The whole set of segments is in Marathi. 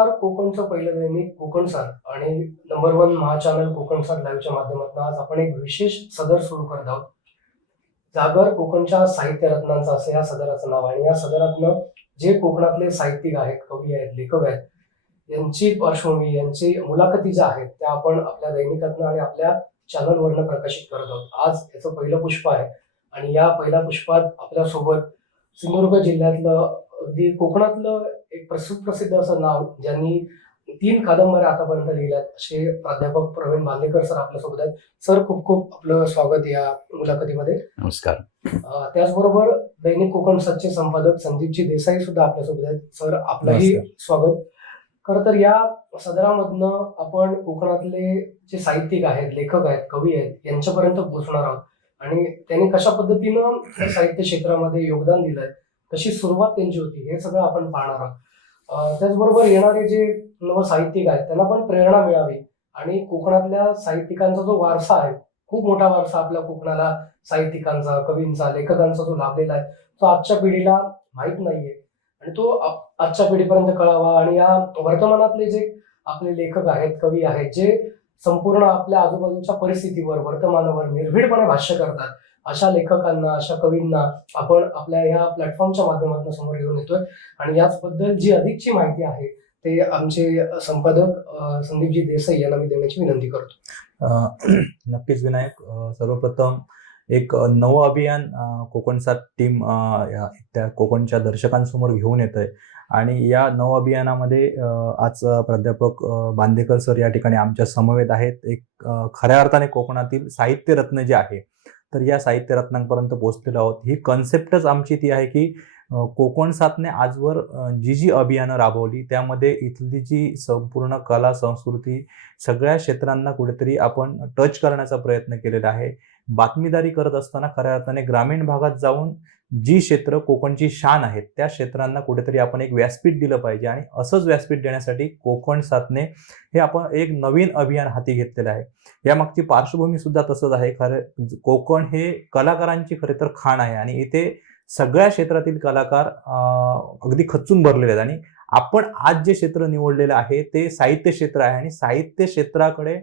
नमस्कार. कोकणचं पहिलं दैनिक कोकणसार आणि नंबर 1 महाचॅनल कोकणसार लाईव्हच्या माध्यमातून आज आपण एक विशेष सदर सुरू करत आहोत. जागर कोकणच्या साहित्य रत्नांचं असं या सदराचं नाव आहे आणि या सदरातनं जे कोकणातले साहित्यिक आहेत, कवी आहेत, लेखक आहेत, यांची पार्श्वभूमी, यांची मुलाखती ज्या आहेत त्या आपण आपल्या दैनिकातनं आणि आपल्या चॅनलवरनं प्रकाशित करत आहोत. आज याचं पहिलं पुष्प आहे आणि या पहिल्या पुष्पात आपल्यासोबत सिंधुदुर्ग जिल्ह्यातलं अगदी कोकणातलं एक प्रसिद्ध असं नाव, ज्यांनी 3 कादंबऱ्या आतापर्यंत लिहिल्यात, असे प्राध्यापक प्रवीण बांदेकर सर आपल्यासोबत आहेत. सर, खूप खूप आपलं स्वागत या मुलाखतीमध्ये. नमस्कार. त्याचबरोबर दैनिक कोकणसारचे संपादक संदीपजी देसाई सुद्धा आपल्यासोबत आहेत. सर, आपलंही स्वागत. खरं तर या सदरामधनं आपण कोकणातले जे साहित्यिक आहेत, लेखक आहेत, कवी आहेत, यांच्यापर्यंत पोहोचणार आहोत आणि त्यांनी कशा पद्धतीनं साहित्य क्षेत्रामध्ये योगदान दिलंय, कशी सुरुवात त्यांची होती, हे सगळं आपण पाहणार आहोत. त्याचबरोबर येणारे जे नव साहित्यिक आहेत त्यांना पण प्रेरणा मिळावी आणि कोकणातल्या साहित्यिकांचा जो वारसा आहे, खूप मोठा वारसा आपल्या कोकणाला साहित्यिकांचा, कवींचा, लेखकांचा जो लाभलेला आहे, तो आजच्या पिढीला माहीत नाहीये आणि तो आजच्या पिढीपर्यंत कळावा. आणि या वर्तमानातले जे आपले लेखक आहेत, कवी आहेत, जे संपूर्ण आपल्या आजूबाजूच्या परिस्थितीवर, वर्तमानावर निर्भीडपणे भाष्य करतात, अशा लेखकांना, अशा कवींना आपण आपल्या या प्लॅटफॉर्मच्या माध्यमातून समोर घेऊन येतोय आणि याचबद्दल जी अधिकची माहिती आहे ते आमचे संपादक संदीपजी देसाई यांना मी देण्याची विनंती करतो. नक्कीच विनायक, सर्वप्रथम एक नवं अभियान कोकणसार टीम त्या कोकणच्या दर्शकांसमोर घेऊन येत आहे आणि या नव अभियानामध्ये आज प्राध्यापक बांदेकर सर या ठिकाणी आमच्या समवेत आहेत. एक खऱ्या अर्थाने कोकणातील साहित्य रत्न जे आहे, तर या साहित्य रत्नांपर्यंत पोहोचलेलो आहोत. ही कन्सेप्टच आमची ती आहे की कोकणसारने आजवर जी अभियानं राबवली त्यामध्ये इथली जी संपूर्ण कला, संस्कृती, सगळ्या क्षेत्रांना कुठेतरी आपण टच करण्याचा प्रयत्न केलेला आहे. बातमीदारी करत असताना खऱ्या अर्थाने ग्रामीण भागात जाऊन जी क्षेत्र कोकणची शान आहेत त्या क्षेत्रांना कुठेतरी आपण एक व्यासपीठ दिलं पाहिजे आणि असंच व्यासपीठ देण्यासाठी कोकणसारने हे आपण एक नवीन अभियान हाती घेतलेलं आहे. यामागची पार्श्वभूमी सुद्धा तसंच आहे. खरं कोकण हे कलाकारांची खरे तर खाण आहे आणि इथे सगळ्या क्षेत्रातील कलाकार अगदी खचून भरलेले आहेत आणि आपण आज जे क्षेत्र निवडलेलं आहे ते साहित्य क्षेत्र आहे आणि साहित्य क्षेत्राकडे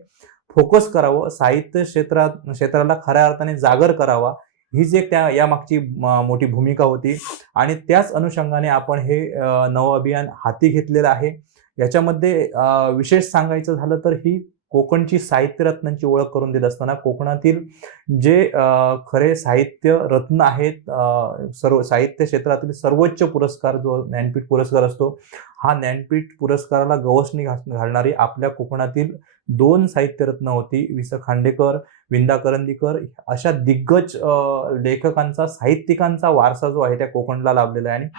फोकस करावं, साहित्य क्षेत्राला खऱ्या अर्थाने जागर करावा, हीच एक त्या यामागची मोठी भूमिका होती आणि त्याच अनुषंगाने आपण हे नवं अभियान हाती घेतलेलं आहे. याच्यामध्ये विशेष सांगायचं झालं तर ही कोकणची साहित्य रत्नांची ओळख करून देत असताना कोकणातील जे खरे साहित्य रत्न आहेत, सर्व साहित्य क्षेत्रातील सर्वोच्च पुरस्कार जो ज्ञानपीठ पुरस्कार असतो, हा ज्ञानपीठ पुरस्काराला गवसणी घालणारी आपल्या कोकणातील 2 साहित्यरत्न होती. वि. स. खांडेकर, विंदा करंदीकर अशा दिग्गज लेखकांचा, साहित्यिकांचा वारसा जो आहे त्या कोकणला लाभलेला आहे आणि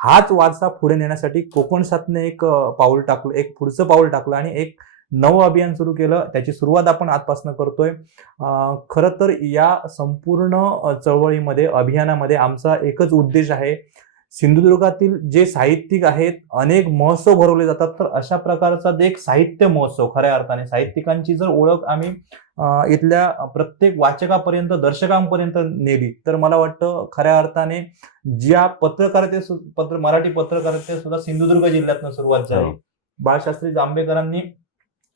हाच वारसा पुढे नेण्यासाठी कोकणसारने एक पाऊल टाकलं, एक पुढचं पाऊल टाकलं आणि एक नवं अभियान सुरू केलं. त्याची सुरुवात आपण आजपासून करतोय. खरं तर या संपूर्ण चळवळीमध्ये, अभियानामध्ये आमचा एकच उद्देश आहे. सिंधुदुर्गातील जे साहित्यिक आहेत, अनेक महोत्सव भरवले जातात, तर अशा प्रकारचा एक साहित्य महोत्सव, खऱ्या अर्थाने साहित्यिकांची जर ओळख आम्ही इथल्या प्रत्येक वाचकापर्यंत, दर्शकांपर्यंत नेली तर मला वाटतं खऱ्या अर्थाने ज्या मराठी पत्रकारिते सुद्धा सिंधुदुर्ग जिल्ह्यातनं सुरुवात झाली. बाळशास्त्री जांभेकरांनी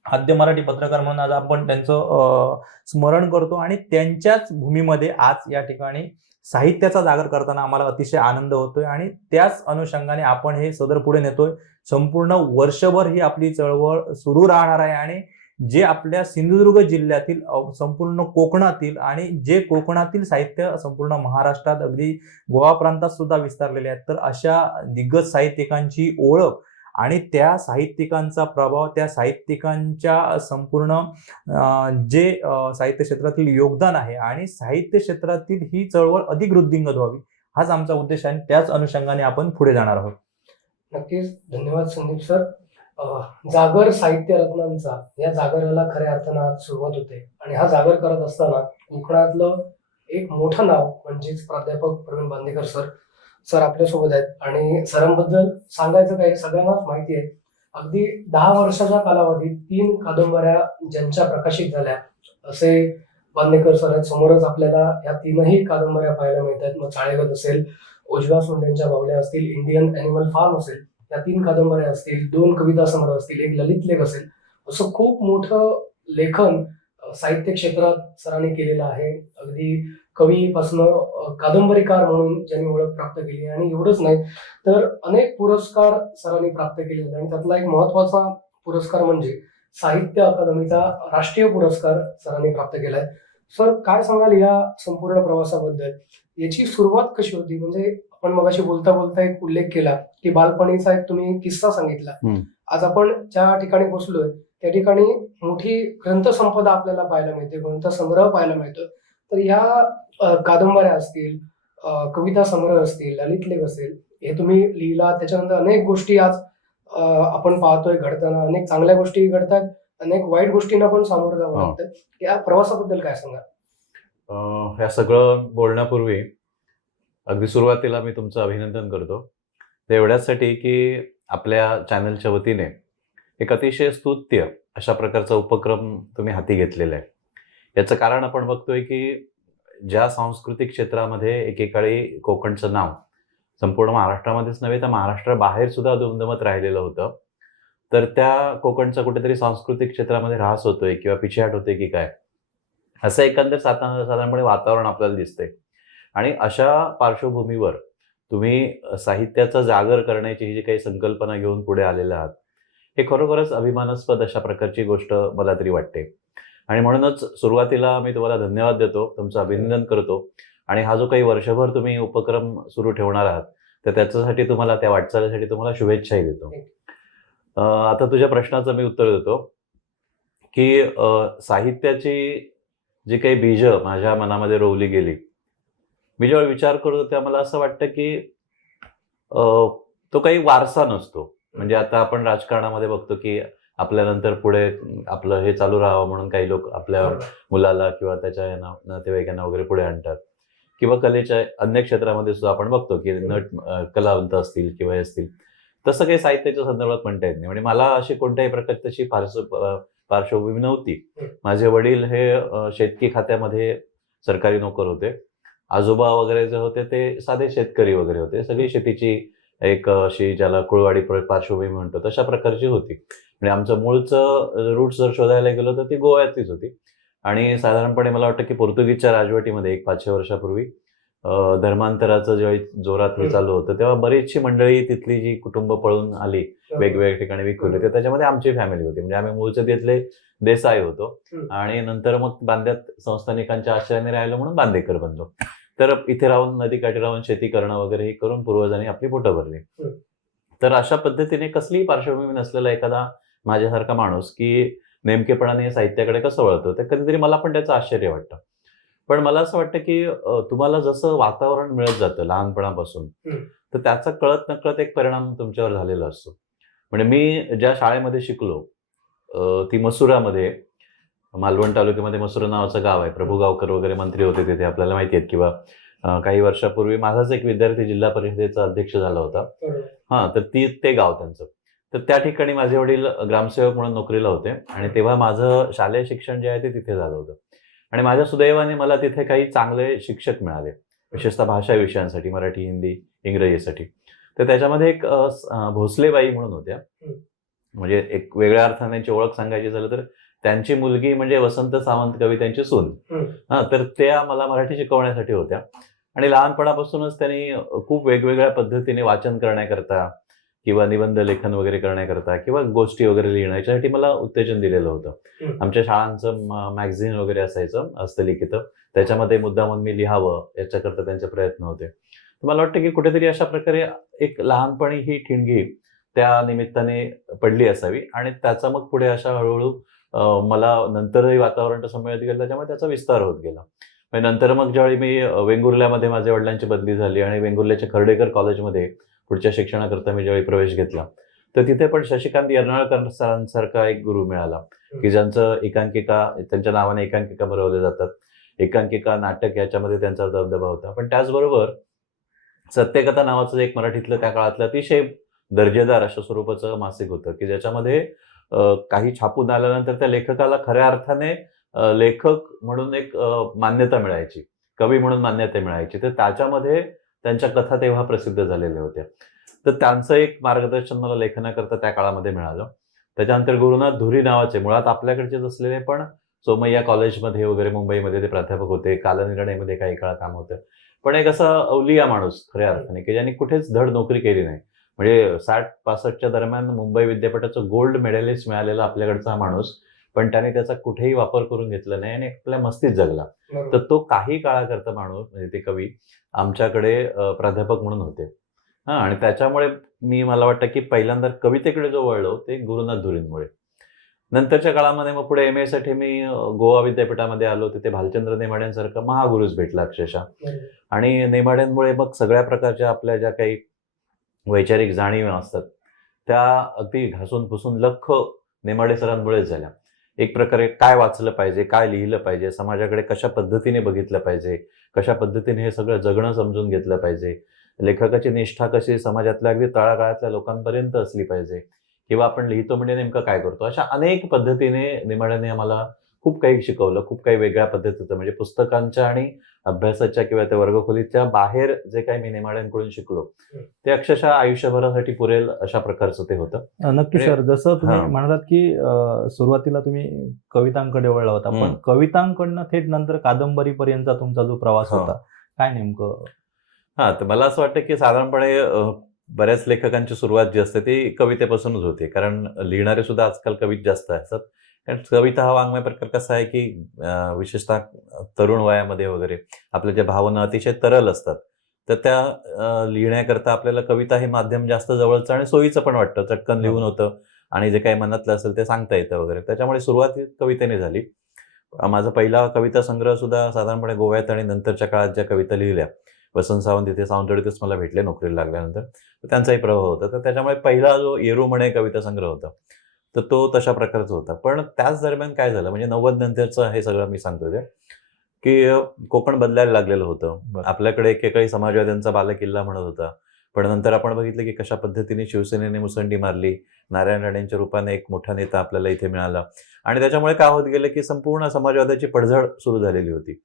आद्य मराठी पत्रकार म्हणून आज आपण त्यांचं स्मरण करतो आणि त्यांच्याच भूमीमध्ये आज या ठिकाणी साहित्याचा जागर करताना आम्हाला अतिशय आनंद होतोय आणि त्याच अनुषंगाने आपण हे सदर पुढे नेतोय. संपूर्ण वर्षभर ही आपली चळवळ सुरू राहणार आहे आणि जे आपल्या सिंधुदुर्ग जिल्ह्यातील, संपूर्ण कोकणातील आणि जे कोकणातील साहित्य संपूर्ण महाराष्ट्रात, अगदी गोवा प्रांतात सुद्धा विस्तारलेले आहेत, तर अशा दिग्गज साहित्यिकांची ओळख आणि त्या साहित्यिकांचा प्रभाव, त्या साहित्यिकांच्या संपूर्ण जे साहित्य क्षेत्रातील योगदान आहे आणि साहित्य क्षेत्रातील ही चळवळ अधिक वृद्धिंगत व्हावी, हाच आमचा उद्देश आहे आणि त्याच अनुषंगाने आपण पुढे जाणार आहोत. नक्कीच, धन्यवाद संदीप सर. जागर साहित्य रत्नांचा या जागराला खऱ्या अर्थानं आज सुरुवात होते आणि हा जागर करत असताना कोकणातलं एक मोठं नाव म्हणजेच प्राध्यापक प्रवीण बांदेकर सर आपल्यासोबत आहेत आणि सरांबद्दल सांगायचं काय, सगळ्यांनाच माहिती आहे. अगदी 10 वर्षाच्या कालावधीत 3 कादंबऱ्या ज्यांच्या प्रकाशित झाल्या असे बांदेकर सर आहेत. समोरच आपल्याला या 3ही कादंबऱ्या पाहायला मिळतात. मग चाळेगत असेल, उजव्या सोंड्यांच्या बावल्या असतील, इंडियन ॲनिमल फार्म असेल, या 3 कादंबऱ्या असतील, 2 कविता संग्रह असतील, एक ललित लेख असेल, असं खूप मोठं लेखन साहित्य क्षेत्रात सरांनी केलेलं आहे. अगदी कवीपासनं कादंबरीकार म्हणून ज्यांनी ओळख प्राप्त केली आणि एवढंच नाही तर अनेक पुरस्कार सरांनी प्राप्त केले आहेत आणि त्यातला एक महत्वाचा पुरस्कार म्हणजे साहित्य अकादमीचा राष्ट्रीय पुरस्कार सरांनी प्राप्त केलाय. सर, काय सांगाल या संपूर्ण प्रवासाबद्दल? याची सुरुवात कशी होती? म्हणजे आपण मगाशी बोलता बोलता एक उल्लेख केला की बालपणीचा एक तुम्ही किस्सा सांगितला. आज आपण ज्या ठिकाणी बसलोय त्या ठिकाणी मोठी ग्रंथसंपदा आपल्याला पाहायला मिळते, ग्रंथसंग्रह पाहायला मिळतो. तर ह्या कादंबऱ्या असतील, कविता संग्रह असतील, ललित लेख असेल, हे तुम्ही लिहिला. त्याच्यानंतर अनेक गोष्टी आज आपण पाहतोय घडताना. अनेक चांगल्या गोष्टी घडतात, अनेक वाईट गोष्टींना पण सामोरं जावं लागतं. या प्रवासाबद्दल काय सांगा? ह्या सगळं बोलण्यापूर्वी अगदी सुरुवातीला मी तुमचं अभिनंदन करतो. ते एवढ्यासाठी की आपल्या चॅनलच्या वतीने एक अतिशय स्तुत्य अशा प्रकारचा उपक्रम तुम्ही हाती घेतलेला आहे. याचं कारण आपण बघतोय की ज्या सांस्कृतिक क्षेत्रामध्ये एकेकाळी कोकणचं नाव संपूर्ण महाराष्ट्रामध्येच नव्हे तर महाराष्ट्राबाहेर सुद्धा दुमदुमत राहिलेलं होतं, तर त्या कोकणचा कुठेतरी सांस्कृतिक क्षेत्रामध्ये ऱ्हास होतोय किंवा पिछेहाट होते की काय, असं एकंदर साधारणपणे वातावरण आपल्याला दिसतंय. आणि अशा पार्श्वभूमीवर तुम्ही साहित्याचा जागर करण्याची ही जी काही संकल्पना घेऊन पुढे आलेला आहात, हे खरोखरच अभिमानास्पद अशा प्रकारची गोष्ट मला तरी वाटते. आणि म्हणूनच सुरुवातीला मी तुम्हाला धन्यवाद देतो, तुमचं अभिनंदन करतो. आणि हा जो काही वर्षभर तुम्ही उपक्रम सुरू ठेवणार आहात तर त्याच्यासाठी तुम्हाला, त्या वाटचालीसाठी तुम्हाला शुभेच्छाही देतो. आता तुझ्या प्रश्नाचं मी उत्तर देतो की साहित्याची जी काही बीज माझ्या मनामध्ये रोवली गेली, मी जेव्हा विचार करतो तेव्हा मला असं वाटतं की तो काही वारसा नसतो. म्हणजे आता आपण राजकारणामध्ये बघतो की आपल्यानंतर पुढे आपलं हे चालू राहावं म्हणून काही लोक आपल्या मुलाला किंवा त्याच्या नातेवाईकांना वगैरे पुढे आणतात, किंवा कलेच्या अन्य क्षेत्रामध्ये सुद्धा आपण बघतो की कलावंत असतील किंवा हे असतील. तसं काही साहित्याच्या संदर्भात म्हणता येत नाही. म्हणजे मला अशी कोणत्याही प्रकारची तशी पार्श्वभूमी नव्हती. माझे वडील हे शेतकी खात्यामध्ये सरकारी नोकर होते. आजोबा वगैरे जे होते ते साधे शेतकरी वगैरे होते. सगळी शेतीची एक अशी ज्याला कुळवाडी पार्श्वभूमी म्हणतो तशा प्रकारची होती. म्हणजे आमचं मूळचं रूट्स जर शोधायला गेलो तर ती गोव्यातलीच होती. आणि साधारणपणे मला वाटतं की पोर्तुगीजच्या राजवटीमध्ये एक 500 वर्षापूर्वी धर्मांतराचं जेव्हा जोरात हे चालू होतं तेव्हा बरीचशी मंडळी तिथली जी कुटुंब पळून आली, वेगवेगळ्या ठिकाणी विखुरली, तर त्याच्यामध्ये आमची फॅमिली होती. म्हणजे आम्ही मूळचे तिथले देसाई होतो आणि नंतर मग बांद्यात संस्थानिकांच्या आश्रयाने राहिलो म्हणून बांदेकर बनलो. तर इथे राहून नदीकाठी राहून शेती करणं वगैरे हे करून पूर्वजांनी आपली पोटं भरली. तर अशा पद्धतीने कसलीही पार्श्वभूमी नसलेला एखादा माझ्यासारखा माणूस की नेमकेपणाने साहित्याकडे कसं वळतो, तर कधीतरी मला पण त्याचं आश्चर्य वाटतं. पण मला असं वाटतं की तुम्हाला जसं वातावरण मिळत जातं लहानपणापासून, तर त्याचा कळत नकळत एक परिणाम तुमच्यावर झालेला असतो. म्हणजे मी ज्या शाळेमध्ये शिकलो ती मसुरामध्ये, मालवण तालुक्यामध्ये मसुरा नावाचं गाव आहे. प्रभू गावकर वगैरे मंत्री होते तिथे, आपल्याला माहिती आहेत. किंवा काही वर्षापूर्वी माझाच एक विद्यार्थी जिल्हा परिषदेचा अध्यक्ष झाला होता. तर ते गाव त्यांचं. तर त्या ठिकाणी माझे वडील ग्रामसेवक म्हणून नोकरीला होते आणि तेव्हा माझं शालेय शिक्षण जे आहे ते तिथे झालं होतं. आणि माझ्या सुदैवाने मला तिथे काही चांगले शिक्षक मिळाले, विशेषतः भाषा विषयांसाठी, मराठी, हिंदी, इंग्रजीसाठी. तर त्याच्यामध्ये एक भोसलेबाई म्हणून होत्या. म्हणजे एक वेगळ्या अर्थाने त्यांची ओळख सांगायची झालं तर त्यांची मुलगी म्हणजे वसंत सावंत कवी त्यांची सून. तर त्या मला मराठी शिकवण्यासाठी होत्या. आणि लहानपणापासूनच त्यांनी खूप वेगवेगळ्या पद्धतीने वाचन करण्याकरता किंवा निबंध लेखन वगैरे करण्याकरता किंवा गोष्टी वगैरे लिहिण्यासाठी मला उत्तेजन दिलेलं होतं. आमच्या शाळांचं मॅगझिन वगैरे असायचं हस्तलिखित, त्याच्यामध्ये मुद्दामून मी लिहावं याच्याकरता त्यांचे प्रयत्न होते. तर मला वाटतं की कुठेतरी अशा प्रकारे एक लहानपणी ही ठिणगी त्या निमित्ताने पडली असावी आणि त्याचा मग पुढे अशा हळूहळू मला नंतरही वातावरण तसं मिळत गेलं, त्याच्यामुळे त्याचा विस्तार होत गेला. नंतर मग ज्यावेळी मी वेंगुर्ल्यामध्ये माझ्या वडिलांची बदली झाली आणि वेंगुर्ल्याच्या खर्डेकर कॉलेजमध्ये पुढच्या शिक्षणाकरता मी ज्यावेळी प्रवेश घेतला, तर तिथे पण शशिकांत यर्नाळकर सरांसारखा एक गुरु मिळाला की ज्यांचं एकांकिका, त्यांच्या नावाने एकांकिका भरवले जातात, एकांकिका, नाटक याच्यामध्ये त्यांचा दबदबा होता. पण त्याचबरोबर सत्यकथा नावाचं एक मराठीतलं त्या काळातलं अतिशय दर्जेदार अशा स्वरूपाचं मासिक होतं की ज्याच्यामध्ये काही छापून आल्यानंतर त्या लेखकाला खऱ्या अर्थाने लेखक म्हणून एक मान्यता मिळायची, कवी म्हणून मान्यता मिळायची. तर त्याच्यामध्ये त्यांच्या कथा तेव्हा प्रसिद्ध झालेल्या होत्या. तर त्यांचं एक मार्गदर्शन मला लेखनाकरता त्या काळामध्ये मिळालं. त्याच्यानंतर गुरुनाथ धुरी नावाचे मुळात आपल्याकडचेच असलेले, पण सोमय्या कॉलेजमध्ये वगैरे मुंबईमध्ये ते प्राध्यापक होते. कालनिर्णयमध्ये काही काळ काम होतं. पण एक असा अवलिया माणूस खऱ्या अर्थाने, की ज्यांनी कुठेच धड नोकरी केली नाही. म्हणजे 60-65च्या दरम्यान मुंबई विद्यापीठाचं गोल्ड मेडलिस्ट मिळालेला आपल्याकडचा हा माणूस, पण त्याने त्याचा कुठेही वापर करून घेतला नाही आणि आपल्या मस्तीत जगला. बरोबर. तर तो काही काळाकरता माणूस म्हणजे ते कवी आमच्याकडे प्राध्यापक म्हणून होते. हां, आणि त्याच्यामुळे मला वाटतं की पहिल्यांदा कवितेकडे जो वळलो ते गुरुनाथ धुरींमुळे. नंतरच्या काळामध्ये मग पुढे एम एसाठी मी गोवा विद्यापीठामध्ये आलो. तिथे भालचंद्र नेमाड्यांसारखा महागुरूच भेटला अक्षरशः. बरोबर. आणि नेमाड्यांमुळे मग सगळ्या प्रकारच्या आपल्या ज्या काही वैचारिक जाणीवा असतात त्या अगदी घासून पुसून लख्ख नेमाडे सरांमुळेच झाल्या. एक प्रकारे काय वाचलं पाहिजे, काय लिहिलं पाहिजे, समाजाकडे कशा पद्धतीने बघितलं पाहिजे, कशा पद्धतीने हे सगळं जगणं समजून घेतलं पाहिजे, लेखकाची निष्ठा कशी समाजातल्या अगदी तळागाळातल्या लोकांपर्यंत असली पाहिजे, किंवा आपण लिहितो म्हणजे नेमकं काय करतो, अशा अनेक पद्धतीने नेमाड्याने आम्हाला खूप काही शिकवलं. खूप काही वेगळ्या पद्धतीचं, म्हणजे पुस्तकांच्या आणि अभ्यासाच्या किंवा त्या वर्गखोलीच्या बाहेर जे काही मी नेमाड्यांकडून शिकलो ते अक्षरशः आयुष्यभरासाठी पुरेल अशा प्रकारचं ते होतं. नक्की म्हणजे- सर, जसं तुम्ही हां. म्हणालात की सुरुवातीला तुम्ही कवितांकडे वळला होता, पण कवितांकडनं थेट नंतर कादंबरीपर्यंतचा तुमचा जो प्रवास हो. होता, काय नेमकं? हां, तर मला असं वाटतं की साधारणपणे बऱ्याच लेखकांची सुरुवात जी असते ती कवितेपासूनच होते. कारण लिहिणारे सुद्धा आजकाल कवीच जास्त असतात. कारण कविता हा वाङ्मय प्रकार कसा आहे की विशेषतः तरुण वयामध्ये वगैरे आपल्या ज्या भावना अतिशय तरल असतात, तर त्या लिहिण्याकरता आपल्याला कविता हे माध्यम जास्त जवळचं आणि सोयीचं पण वाटतं. चटकन लिहून होतं आणि जे काही मनातलं असेल ते सांगता येतं वगैरे. त्याच्यामुळे सुरुवात ही कवितेने झाली. माझा पहिला कविता संग्रह सुद्धा साधारणपणे गोव्यात आणि नंतरच्या काळात ज्या कविता लिहिल्या, वसंत सावंत इथे सावंतवाडीतच मला भेटले नोकरीला लागल्यानंतर, तर त्यांचाही प्रभाव होता. तर त्याच्यामुळे पहिला जो येरू म्हणे कविता संग्रह होता, तर तो तशा प्रकारचा होता. पण त्याच दरम्यान काय झालं, म्हणजे 90 नंतरचं हे सगळं मी सांगतोय ते, की कोकण बदलायला लागलेलं होतं. बरं. आपल्याकडे एकेकाळी समाजवाद्यांचा बालेकिल्ला म्हणत होता. पण नंतर आपण बघितलं की कशा पद्धतीने शिवसेनेने मुसंडी मारली. नारायण राणेंच्या रूपाने एक मोठा नेता आपल्याला इथे मिळाला. आणि त्याच्यामुळे काय होत गेलं की संपूर्ण समाजवादाची पडझड सुरू झालेली होती.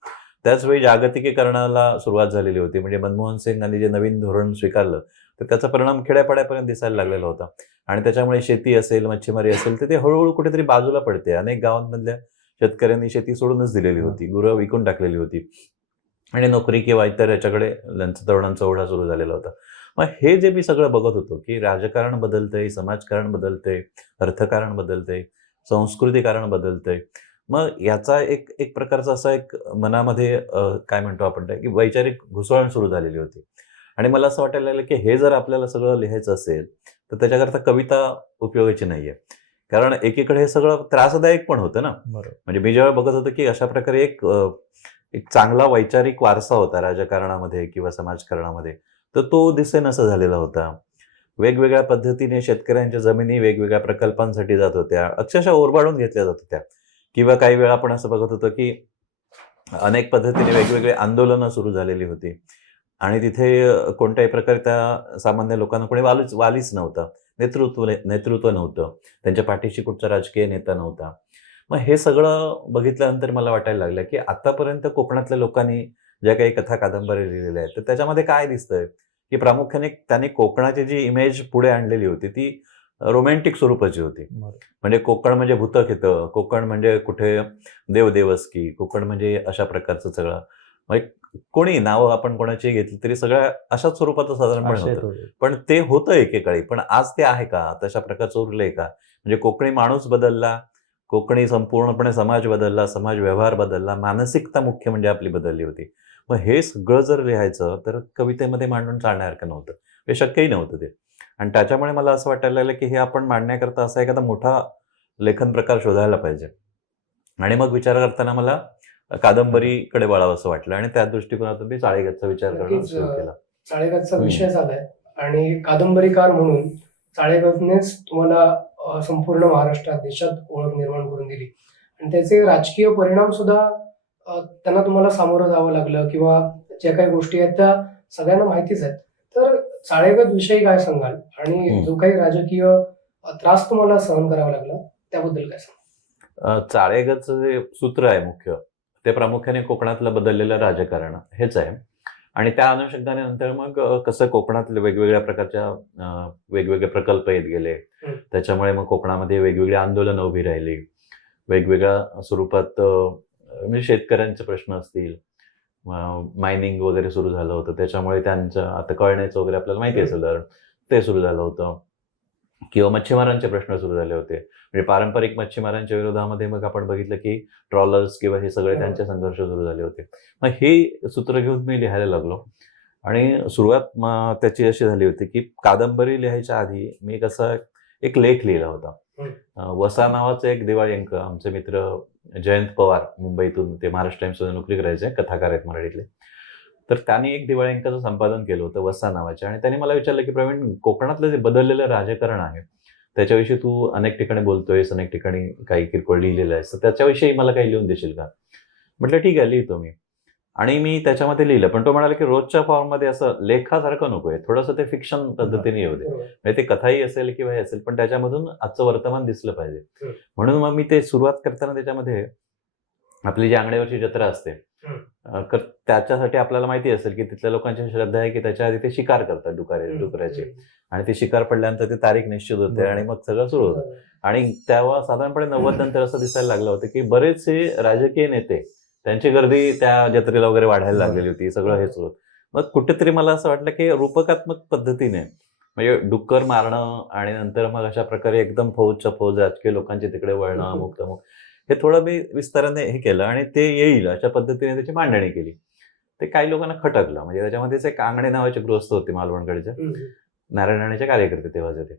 त्याचवेळी जागतिकीकरणाला सुरुवात झालेली होती. म्हणजे मनमोहन सिंगांनी जे नवीन धोरण स्वीकारलं, तर त्याचा परिणाम खेड्यापाड्यापर्यंत दिसायला लागलेला होता. आणि त्याच्यामुळे शेती असेल, मच्छीमारी असेल, तर ते हळूहळू कुठेतरी बाजूला पडते. अनेक गावांमधल्या शेतकऱ्यांनी शेती सोडूनच दिलेली होती, गुरं विकून टाकलेली होती आणि नोकरी किंवा इतर याच्याकडे त्यांचा तरुणांचा ओढा सुरू झालेला होता. मग हे जे मी सगळं बघत होतो की राजकारण बदलतंय, समाजकारण बदलतंय, अर्थकारण बदलतंय, संस्कृतीकारण बदलतंय. मग याचा एक एक प्रकारचा असा एक मनामध्ये काय म्हणतो आपण की वैचारिक घुसळण सुरू झालेली होती. आणि मला असं वाटायला लागलं की हे जर आपल्याला सगळं लिहायचं असेल तर त्याच्याकरता कविता उपयोगाची नाहीये. कारण एकीकडे हे सगळं त्रासदायक पण होतं ना. बरोबर. म्हणजे मी जेव्हा बघत होतो की अशा प्रकारे एक चांगला वैचारिक वारसा होता राजकारणामध्ये किंवा समाजकारणामध्ये, तर तो दिसेनासा झालेला होता. वेगवेगळ्या पद्धतीने शेतकऱ्यांच्या जमिनी वेगवेगळ्या प्रकल्पांसाठी जात होत्या, अक्षरशः ओरबाडून घेतल्या जात होत्या. किंवा काही वेळा आपण असं बघत होतो की अनेक पद्धतीने वेगवेगळी आंदोलनं सुरू झालेली होती आणि तिथे कोणत्याही प्रकारे त्या सामान्य लोकांना कोणी वालीच नव्हता, नेतृत्व नव्हतं, त्यांच्या पाठीशी कुठचा राजकीय नेता नव्हता. मग हे सगळं बघितल्यानंतर मला वाटायला लागलं की आतापर्यंत कोकणातल्या लोकांनी ज्या काही कथा कादंबऱ्या लिहिलेल्या आहेत, तर त्याच्यामध्ये काय दिसतंय की प्रामुख्याने त्यांनी कोकणाची जी इमेज पुढे आणलेली होती ती रोमॅन्टिक स्वरूपाची होती. म्हणजे कोकण म्हणजे भूतखेतं, कोकण म्हणजे कुठे देवदेवस्की, कोकण म्हणजे अशा प्रकारचं सगळं, म्हणजे कोणी नावं आपण कोणाची घेतली तरी सगळ्या अशाच स्वरूपाचं साधारणपणे होतं. पण ते होतं एकेकाळी, पण आज ते आहे का, तशा प्रकारचं उरलंय का? म्हणजे कोकणी माणूस बदलला, कोकणी संपूर्णपणे समाज बदलला, समाज व्यवहार बदलला, मानसिकता मुख्य म्हणजे आपली बदलली होती. मग हे सगळं जर लिहायचं तर कवितेमध्ये मांडून चालण्यासारखं नव्हतं, हे शक्यही नव्हतं ते. आणि त्याच्यामुळे मला असं वाटायला लागलं की हे आपण मांडण्याकरता असा एखादा मोठा लेखन प्रकार शोधायला पाहिजे. आणि मग विचार करताना मला कादंबरीकडे वळावं असं वाटलं आणि त्या दृष्टिकोनातून मी चाळीगतचा विचार करणं नक्कीच, सुरू केला. चाळेगतचा विषय झालाय आणि कादंबरीकार म्हणून चाळेगतनेच तुम्हाला संपूर्ण महाराष्ट्रात, देशात ओळख निर्माण करून दिली आणि त्याचे राजकीय परिणाम सुद्धा त्यांना तुम्हाला सामोरं जावं लागलं किंवा ज्या काही गोष्टी आहेत त्या सगळ्यांना माहितीच आहेत. तर चाळेगत विषयी काय सांगाल आणि जो काही राजकीय त्रास तुम्हाला सहन करावा लागला त्याबद्दल काय सांगाल? चाळेगतचं जे सूत्र आहे मुख्य, ते प्रामुख्याने कोकणातलं बदललेलं राजकारण हेच आहे. आणि त्या अनुषंगाने नंतर मग कसं कोकणातले वेगवेगळ्या प्रकारच्या वेगवेगळे प्रकल्प येत गेले. त्याच्यामुळे मग कोकणामध्ये वेगवेगळी आंदोलनं उभी राहिली. वेगवेगळ्या स्वरूपात म्हणजे शेतकऱ्यांचे प्रश्न असतील, मायनिंग वगैरे सुरू झालं होतं. त्याच्यामुळे त्यांचं आता कळण्याचं वगैरे आपल्याला माहिती असेल उदाहरण, ते सुरू झालं होतं. किंवा मच्छीमारांचे प्रश्न सुरू झाले होते. म्हणजे पारंपरिक मच्छीमारांच्या विरोधामध्ये मग आपण बघितलं की ट्रॉलर्स किंवा हे सगळे त्यांचे संघर्ष सुरू झाले होते. मग हे सूत्र घेऊन मी लिहायला लागलो आणि सुरुवात त्याची अशी झाली होती की कादंबरी लिहायच्या आधी मी कसा एक लेख लिहिला होता. वसा नावाचा एक दिवाळी अंक, आमचे मित्र जयंत पवार मुंबईतून, ते महाराष्ट्र टाइम्समध्ये नोकरी करायचे, कथाकार आहेत मराठीतले. तर त्यांनी एक दिवाळी अंकाचं संपादन केलं होतं वसा नावाच्या, आणि त्यांनी मला विचारलं की प्रवीण, कोकणातलं जे बदललेलं राजकारण आहे त्याच्याविषयी तू अनेक ठिकाणी बोलतोयस, अनेक ठिकाणी काही किरकोळ लिहिलेलं आहेस, तर त्याच्याविषयी मला काही लिहून देशील का? म्हटलं ठीक आहे, लिहितो मी. आणि मी त्याच्यामध्ये लिहिलं, पण तो म्हणाला की रोजच्या फॉर्ममध्ये असं लेखासारखं नकोय, थोडंसं ते फिक्शन पद्धतीने येऊ दे. म्हणजे ते कथाही असेल किंवा हे असेल, पण त्याच्यामधून आजचं वर्तमान दिसलं पाहिजे. म्हणून मग मी ते सुरुवात करताना त्याच्यामध्ये आपली जी आंगण्यावरची जत्रा असते, तर त्याच्यासाठी आपल्याला माहिती असेल की तिथल्या लोकांची श्रद्धा आहे की त्याच्या आधी ते शिकार करतात डुकराची, आणि ती शिकार पडल्यानंतर ती तारीख निश्चित होते आणि मग सगळं सुरू होतं. आणि तेव्हा साधारणपणे 90 नंतर असं दिसायला लागलं होतं की बरेचसे राजकीय नेते, त्यांची गर्दी त्या जत्रेला वगैरे वाढायला लागलेली होती, सगळं हे सुरू. मग कुठेतरी मला असं वाटलं की रूपकात्मक पद्धतीने म्हणजे डुक्कर मारणं आणि नंतर मग अशा प्रकारे एकदम फौजच्या फौज राजकीय लोकांची तिकडे वळणं, अमुक तमुक, हे थोडं मी विस्ताराने हे केलं आणि ते येईल अशा पद्धतीने त्याची मांडणी केली. ते काही लोकांना खटकलं. म्हणजे त्याच्यामध्येच एक आंगणे नावाचे गृहस्थ होते मालवणकडचे, नारायण राणेचे कार्यकर्ते तेव्हाचे ते.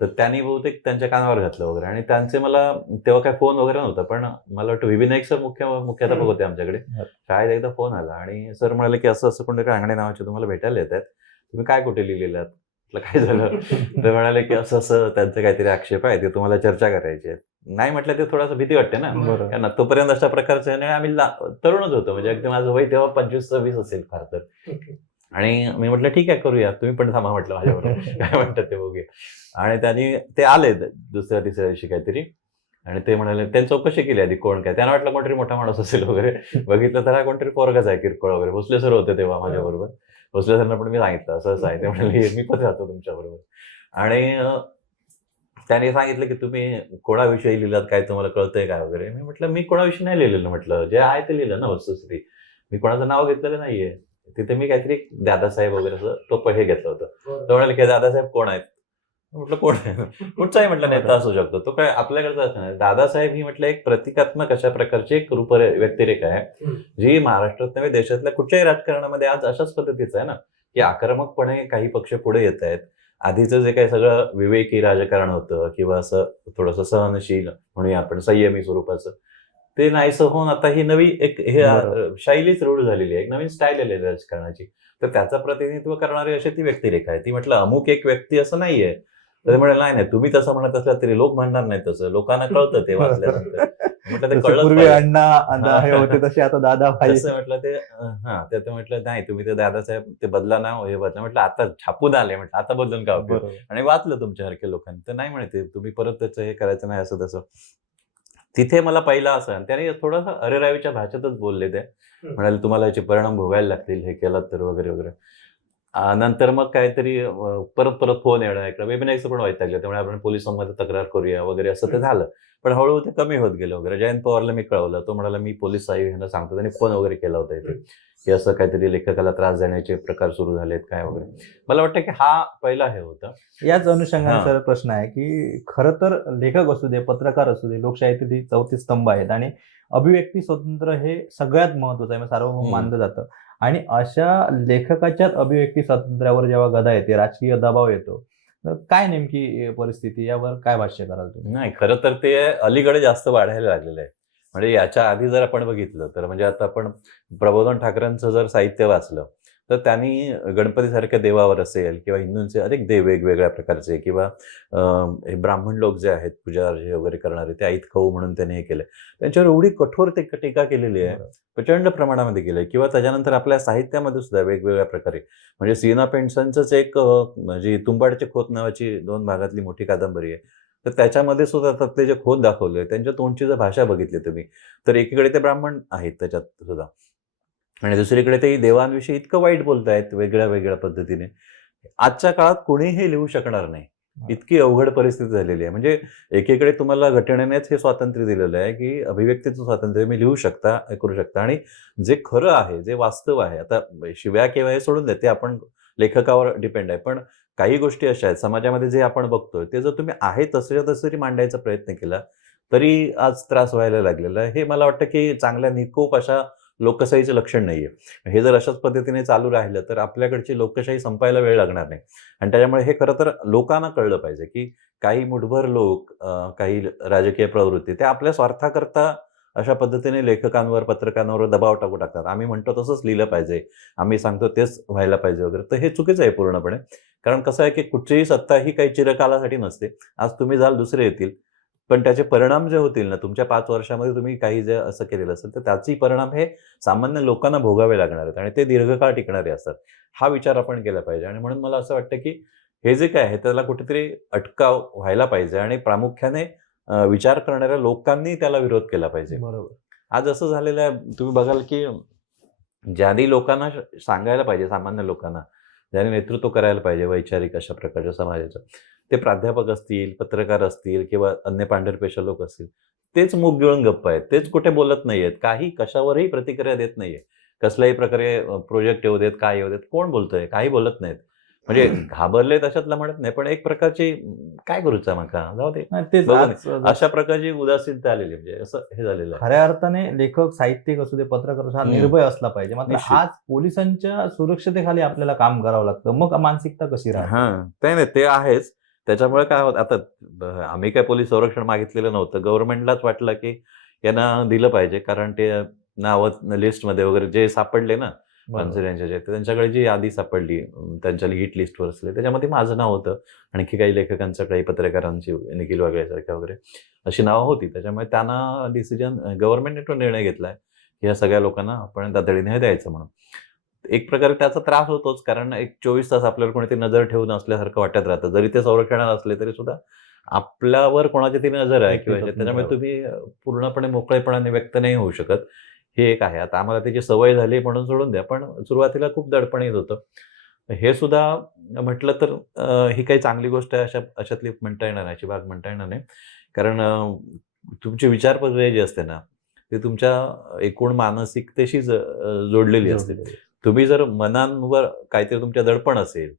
तर त्यांनी बहुतेक त्यांच्या कानावर घातलं वगैरे, आणि त्यांचे मला तेव्हा काय फोन वगैरे नव्हता, पण मला वाटतं व्ही नाईक सर मुख्याध्यापक होते आमच्याकडे. शाळेत एकदा फोन आला आणि सर म्हणाले की असं असं कोणतरी आंगणे नावाचे तुम्हाला भेटायला येत आहेत, तुम्ही काय कुठे लिहिलेलं आहात? म्हटलं काय झालं? तर म्हणाले की असं असं त्यांचे काहीतरी आक्षेप आहे, ते तुम्हाला चर्चा करायची आहे. नाही म्हटलं ते थोडंसं भीती वाटते ना, कारण तोपर्यंत अशा प्रकारचं, आणि आम्ही तरुणच होतो, म्हणजे अगदी माझं वय तेव्हा 25-26 असेल फार तर. आणि मी म्हटलं ठीक आहे, करूया, तुम्ही पण थांबा म्हटलं माझ्याबरोबर, काय म्हणतात ते बघूया. आणि त्यांनी ते आले दुसऱ्या तिसऱ्या दिवशी काहीतरी, आणि ते म्हणाले, त्यांनी चौकशी केली आधी कोण काय, त्यांना वाटलं कोणतरी मोठा माणूस असेल वगैरे, बघितलं तर हा कोणतरी पोरगाच आहे किरकोळ वगैरे. भोसले सर होते तेव्हा माझ्याबरोबर. भोसले सरना पण मी सांगितलं असं असं आहे. ते म्हणाले मी पण राहतो तुमच्याबरोबर. आणि त्याने सांगितलं की तुम्ही कोणाविषयी लिहिलात, काय तुम्हाला कळतंय काय वगैरे. मी म्हटलं मी कोणाविषयी नाही लिहिलेलं, म्हटलं जे आहे ते लिहिलं ना वस्तुस्थिती, मी कोणाचं नाव घेतलेलं नाहीये. तिथे मी काहीतरी दादासाहेब वगैरे असं तो हे घेतलं होतं. तो म्हणाले की दादासाहेब कोण आहेत? म्हटलं कोण आहे? कुठचाही म्हटलं नेता असू शकतो, तो काय आपल्याकडचा असं नाही. दादासाहेब ही म्हटलं एक प्रतिकात्मक अशा प्रकारची एक व्यक्तिरेखा आहे, जी महाराष्ट्रात नव्हे देशातल्या कुठच्याही राजकारणामध्ये आज अशाच पद्धतीचं आहे ना, की आक्रमकपणे काही पक्ष पुढे येत आहेत. आधीचं जे काही सगळं विवेकी राजकारण होतं किंवा असं थोडंसं सहनशील म्हणूया आपण, संयमी स्वरूपाचं, ते नाहीसं होऊन आता ही नवी एक हे शैलीच रूढ झालेली आहे, एक नवीन स्टाईल आलेली आहे राजकारणाची. तर त्याचं प्रतिनिधित्व करणारी अशी ती व्यक्तिरेखा आहे. ती म्हटलं अमुक एक व्यक्ती असं नाहीये. तर म्हणाले नाही नाही, तुम्ही तसं म्हणत असला तरी लोक म्हणणार नाही तसं, लोकांना कळतं ते वाचल्यानंतर. म्हटलं ते कळलं पूर्वी अण्णा हे होते तसे आता दादा भाई. तसं म्हटलं ते ते म्हटलं नाही, तुम्ही ते दादासाहेब ते बदला ना, हे बदला. म्हटलं आता छापून आले, म्हटलं आता बदलून का उपयोग, आणि वाचलं तुमच्यासारख्या लोकांनी. तर नाही म्हणते तुम्ही परत त्याचं हे करायचं नाही असं तसं. तिथे मला पहिला असं, त्याने थोडंसं अरेरावीच्या भाषेतच बोलले ते. म्हणाले तुम्हाला याचे परिणाम भोगायला लागतील हे केलं तर वगैरे वगैरे. नंतर मग काहीतरी परत फोन येणं ऐकलं, वेबिनाईचं पण वैतागलं. त्यामुळे आपण पोलिसांमध्ये तक्रार करूया वगैरे असं ते झालं. पण हळूहळू ते कमी होत गेलं वगैरे. जयंत पवारला मी कळवलं, तो म्हणाला मी पोलीस साहेब यांना सांगतो. त्यांनी फोन वगैरे केला होता इथे की असं काहीतरी लेखकाला त्रास देण्याचे प्रकार सुरू झालेत काय वगैरे. मला वाटतं की हा पहिला हे होता. याच अनुषंगाने सर प्रश्न आहे की खरं तर लेखक असू दे, पत्रकार असू दे, लोकशाहीतील 34 स्तंभ आहेत आणि अभिव्यक्ती स्वातंत्र्य हे सगळ्यात महत्वाचं आहे, सार्वभौम मानलं जातं. आणि अशा लेखकाच्याच अभिव्यक्ती स्वातंत्र्यावर जेव्हा गदा येते, राजकीय दबाव येतो, तर काय नेमकी परिस्थिती, यावर काय भाष्य कराल तुम्ही? नाही, खरं तर ते अलीकडे जास्त वाढायला लागलेलं आहे. म्हणजे याच्या आधी जर आपण बघितलं तर, म्हणजे आता आपण प्रबोधन ठाकरेंचं जर साहित्य वाचलं तर त्यांनी गणपतीसारख्या देवावर असेल किंवा हिंदूंचे अनेक देव वेगवेगळ्या प्रकारचे, किंवा हे ब्राह्मण लोक जे आहेत पूजा वगैरे करणारे, ते ऐत खाऊ म्हणून त्यांनी हे केलं. त्यांच्यावर एवढी कठोर टीका केलेली आहे, प्रचंड प्रमाणामध्ये केलंय. किंवा त्याच्यानंतर आपल्या साहित्यामध्ये सुद्धा वेगवेगळ्या प्रकारे, म्हणजे सीना पेंडसांचंच एक म्हणजे तुंबाडचे खोत नावाची 2 भागातली मोठी कादंबरी आहे, तर त्याच्यामध्ये सुद्धा त्यातले जे खोत दाखवले, त्यांच्या तोंडची जर भाषा बघितली तुम्ही, तर एकीकडे ते ब्राह्मण आहेत त्याच्यात सुद्धा, आणि दुसरीकडे ते देवांविषयी इतकं वाईट बोलतायत वेगळ्या वेगळ्या पद्धतीने. आजच्या काळात कोणीही लिहू शकणार नाही, इतकी अवघड परिस्थिती झालेली आहे. म्हणजे एकीकडे तुम्हाला घटनेनेच हे स्वातंत्र्य दिलेलं आहे की अभिव्यक्तीचं स्वातंत्र्य, मी लिहू शकता, हे करू शकता, आणि जे खरं आहे, जे वास्तव आहे, आता शिव्या किंवा हे सोडून द्या, ते आपण लेखकावर डिपेंड आहे, पण काही गोष्टी अशा आहेत समाजामध्ये जे आपण बघतोय ते जर तुम्ही आहे तसं तसं जरी मांडायचा प्रयत्न केला तरी आज त्रास व्हायला लागलेला आहे. हे मला वाटतं की चांगल्या निकोप अशा लोकशाहीचं लक्षण नाहीये. हे जर अशाच पद्धतीने चालू राहिलं तर आपल्याकडची लोकशाही संपायला वेळ लागणार नाही. आणि त्याच्यामुळे हे खरं तर लोकांना कळलं पाहिजे की काही मुठभर लोक, काही राजकीय प्रवृत्ती, त्या आपल्या स्वार्थाकरता अशा पद्धतीने लेखकांवर, पत्रकारांवर दबाव टाकू टाकतात. आम्ही म्हणतो तसंच लिहिलं पाहिजे, आम्ही सांगतो तेच व्हायला पाहिजे वगैरे. तर हे चुकीचं आहे पूर्णपणे. कारण कसं आहे की कुठचीही सत्ता ही काही चिरकालासाठी नसते. आज तुम्ही जाल, दुसरे येतील, पण त्याचे परिणाम जे होतील ना, तुमच्या 5 वर्षामध्ये तुम्ही काही जे असं केलेलं असेल तर त्याचे परिणाम हे सामान्य लोकांना भोगावे लागणार आहेत आणि ते दीर्घकाळ टिकणारे असतात. हा विचार आपण केला पाहिजे. आणि म्हणून मला असं वाटतं की हे जे काय आहे त्याला कुठेतरी अटकाव व्हायला पाहिजे आणि प्रामुख्याने विचार करणाऱ्या लोकांनी त्याला विरोध केला पाहिजे. बरोबर. आज असं झालेलं आहे, तुम्ही बघाल की ज्यांनी लोकांना सांगायला पाहिजे, सामान्य लोकांना ज्यांनी नेतृत्व करायला पाहिजे वैचारिक अशा प्रकारच्या समाजाचं, ते प्राध्यापक असतील, पत्रकार असतील किंवा अन्य पांढरपेशा लोक असतील, तेच मूग गिळून गप्प आहेत. तेच कुठे बोलत नाहीयेत, काही कशावरही प्रतिक्रिया देत नाहीये. कसल्याही प्रकारे प्रोजेक्ट येऊ देत, काय येऊ देत, कोण बोलतंय, काही बोलत नाहीत. म्हणजे घाबरले तशातला म्हणत नाही, पण एक प्रकारची काय करूचा माका, जाऊ दे, नाही, तेच बघून आज अशा प्रकारची उदासीनता आलेली, म्हणजे असं हे झालेलं आहे. खऱ्या अर्थाने लेखक, साहित्यिक असू दे, पत्रकार असू दे, हा हम्म. निर्भय असला पाहिजे. मात्र निश्चित. आज पोलिसांच्या सुरक्षतेखाली आपल्याला काम करावं लागतं. मग मानसिकता कशी राहते? हा, ते नाही, ते आहेच. त्याच्यामुळे काय होत, आता आम्ही काय पोलीस संरक्षण मागितलेलं नव्हतं. गव्हर्नमेंटलाच वाटलं की यांना दिलं पाहिजे, कारण ते नावं लिस्टमध्ये वगैरे जे सापडले ना पानसरेंच्या, जे त्यांच्याकडे जी यादी सापडली, त्यांच्या हिट लिस्टवर असले, त्याच्यामध्ये माझं नाव होतं, आणखी काही लेखकांचं, काही पत्रकारांची, निखिल वागळेसारख्या वगैरे अशी नावं होती. त्याच्यामुळे त्यांना डिसिजन, गव्हर्नमेंटने तो निर्णय घेतलाय की या सगळ्या लोकांना आपण तातडीने हे द्यायचं म्हणून. एक प्रकारे त्याचा त्रास होतोच, कारण एक 24 तास आपल्यावर कोणीतरी नजर ठेवून असल्यासारखं वाटत राहतं. जरी ते संरक्षणात असले तरी सुद्धा आपल्यावर कोणाची तरी नजर आहे किंवा त्याच्यामुळे तुम्ही पूर्णपणे मोकळेपणाने व्यक्त नाही होऊ शकत. हे एक आहे. आता आम्हाला त्याची सवय झाली म्हणून सोडून द्या, पण सुरुवातीला खूप दडपण येत होतं. हे सुद्धा म्हटलं तर ही काही चांगली गोष्ट आहे अशातली म्हणता येणार नाही, अशी भाग म्हणता येणार नाही. कारण तुमची विचार प्रक्रिया जी असते ना, ती तुमच्या एकूण मानसिकतेशी जोडलेली असते. तुम्ही जर मनांवर काहीतरी तुमच्या दडपण असेल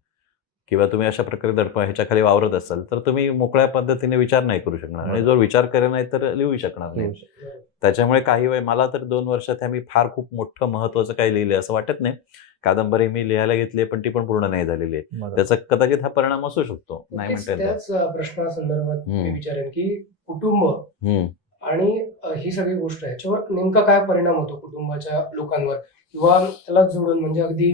किंवा तुम्ही अशा प्रकारे दडपण ह्याच्या खाली वावरत असाल तर तुम्ही मोकळ्या पद्धतीने विचार नाही करू शकणार, आणि जर विचार केला नाही तर लिहू शकणार नाही. त्याच्यामुळे काही वेळ, मला तर 2 वर्षात मी फार खूप मोठं महत्वाचं काही लिहिलंय असं वाटत नाही. कादंबरी मी लिहायला घेतली पण ती पण पूर्ण नाही झालेली आहे. त्याचा कदाचित हा परिणाम असू शकतो, नाही म्हणता येत. त्याच प्रश्नासंदर्भात मी विचारेन की कुटुंब आणि ही सगळी गोष्ट ह्याच्यावर नेमका काय परिणाम होतो कुटुंबाच्या लोकांवर, किंवा त्याला जोडून म्हणजे अगदी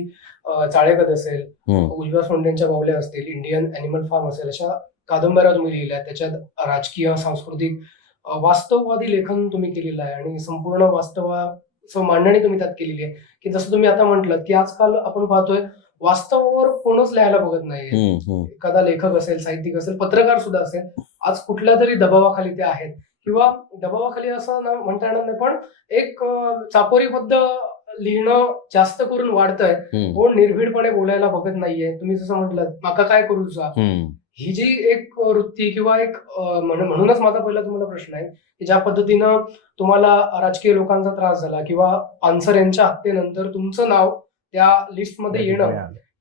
चाळेगत असेल, उजव्या सोंडेंच्या बावल्या असतील, इंडियन अॅनिमल फार्म असेल, अशा कादंबऱ्या तुम्ही लिहिल्या, त्याच्यात राजकीय, सांस्कृतिक, वास्तववादी लेखन तुम्ही केलेलं आहे आणि संपूर्ण वास्तवाचं मांडणी तुम्ही त्यात केलेली आहे. की जसं तुम्ही आता म्हटलं की आजकाल आपण पाहतोय वास्तवावर कोणच लिहायला बघत नाहीये. एखादा लेखक असेल, साहित्यिक असेल, पत्रकार सुद्धा असेल, आज कुठल्या तरी दबावाखाली ते आहेत, किंवा दबावाखाली असं ना म्हणता येणार नाही, पण एक चाकोरीबद्ध लिहिणं जास्त करून वाढतंय. कोण निर्भीडपणे बोलायला बघत नाहीये. तुम्ही जसं म्हटलं, माका काय करूचा, ही जी एक वृत्ती किंवा एक म्हणूनच माझा पहिला तुम्हाला प्रश्न आहे की ज्या पद्धतीनं तुम्हाला राजकीय लोकांचा त्रास झाला किंवा पानसर यांच्या हत्येनंतर तुमचं नाव त्या लिस्टमध्ये येणं,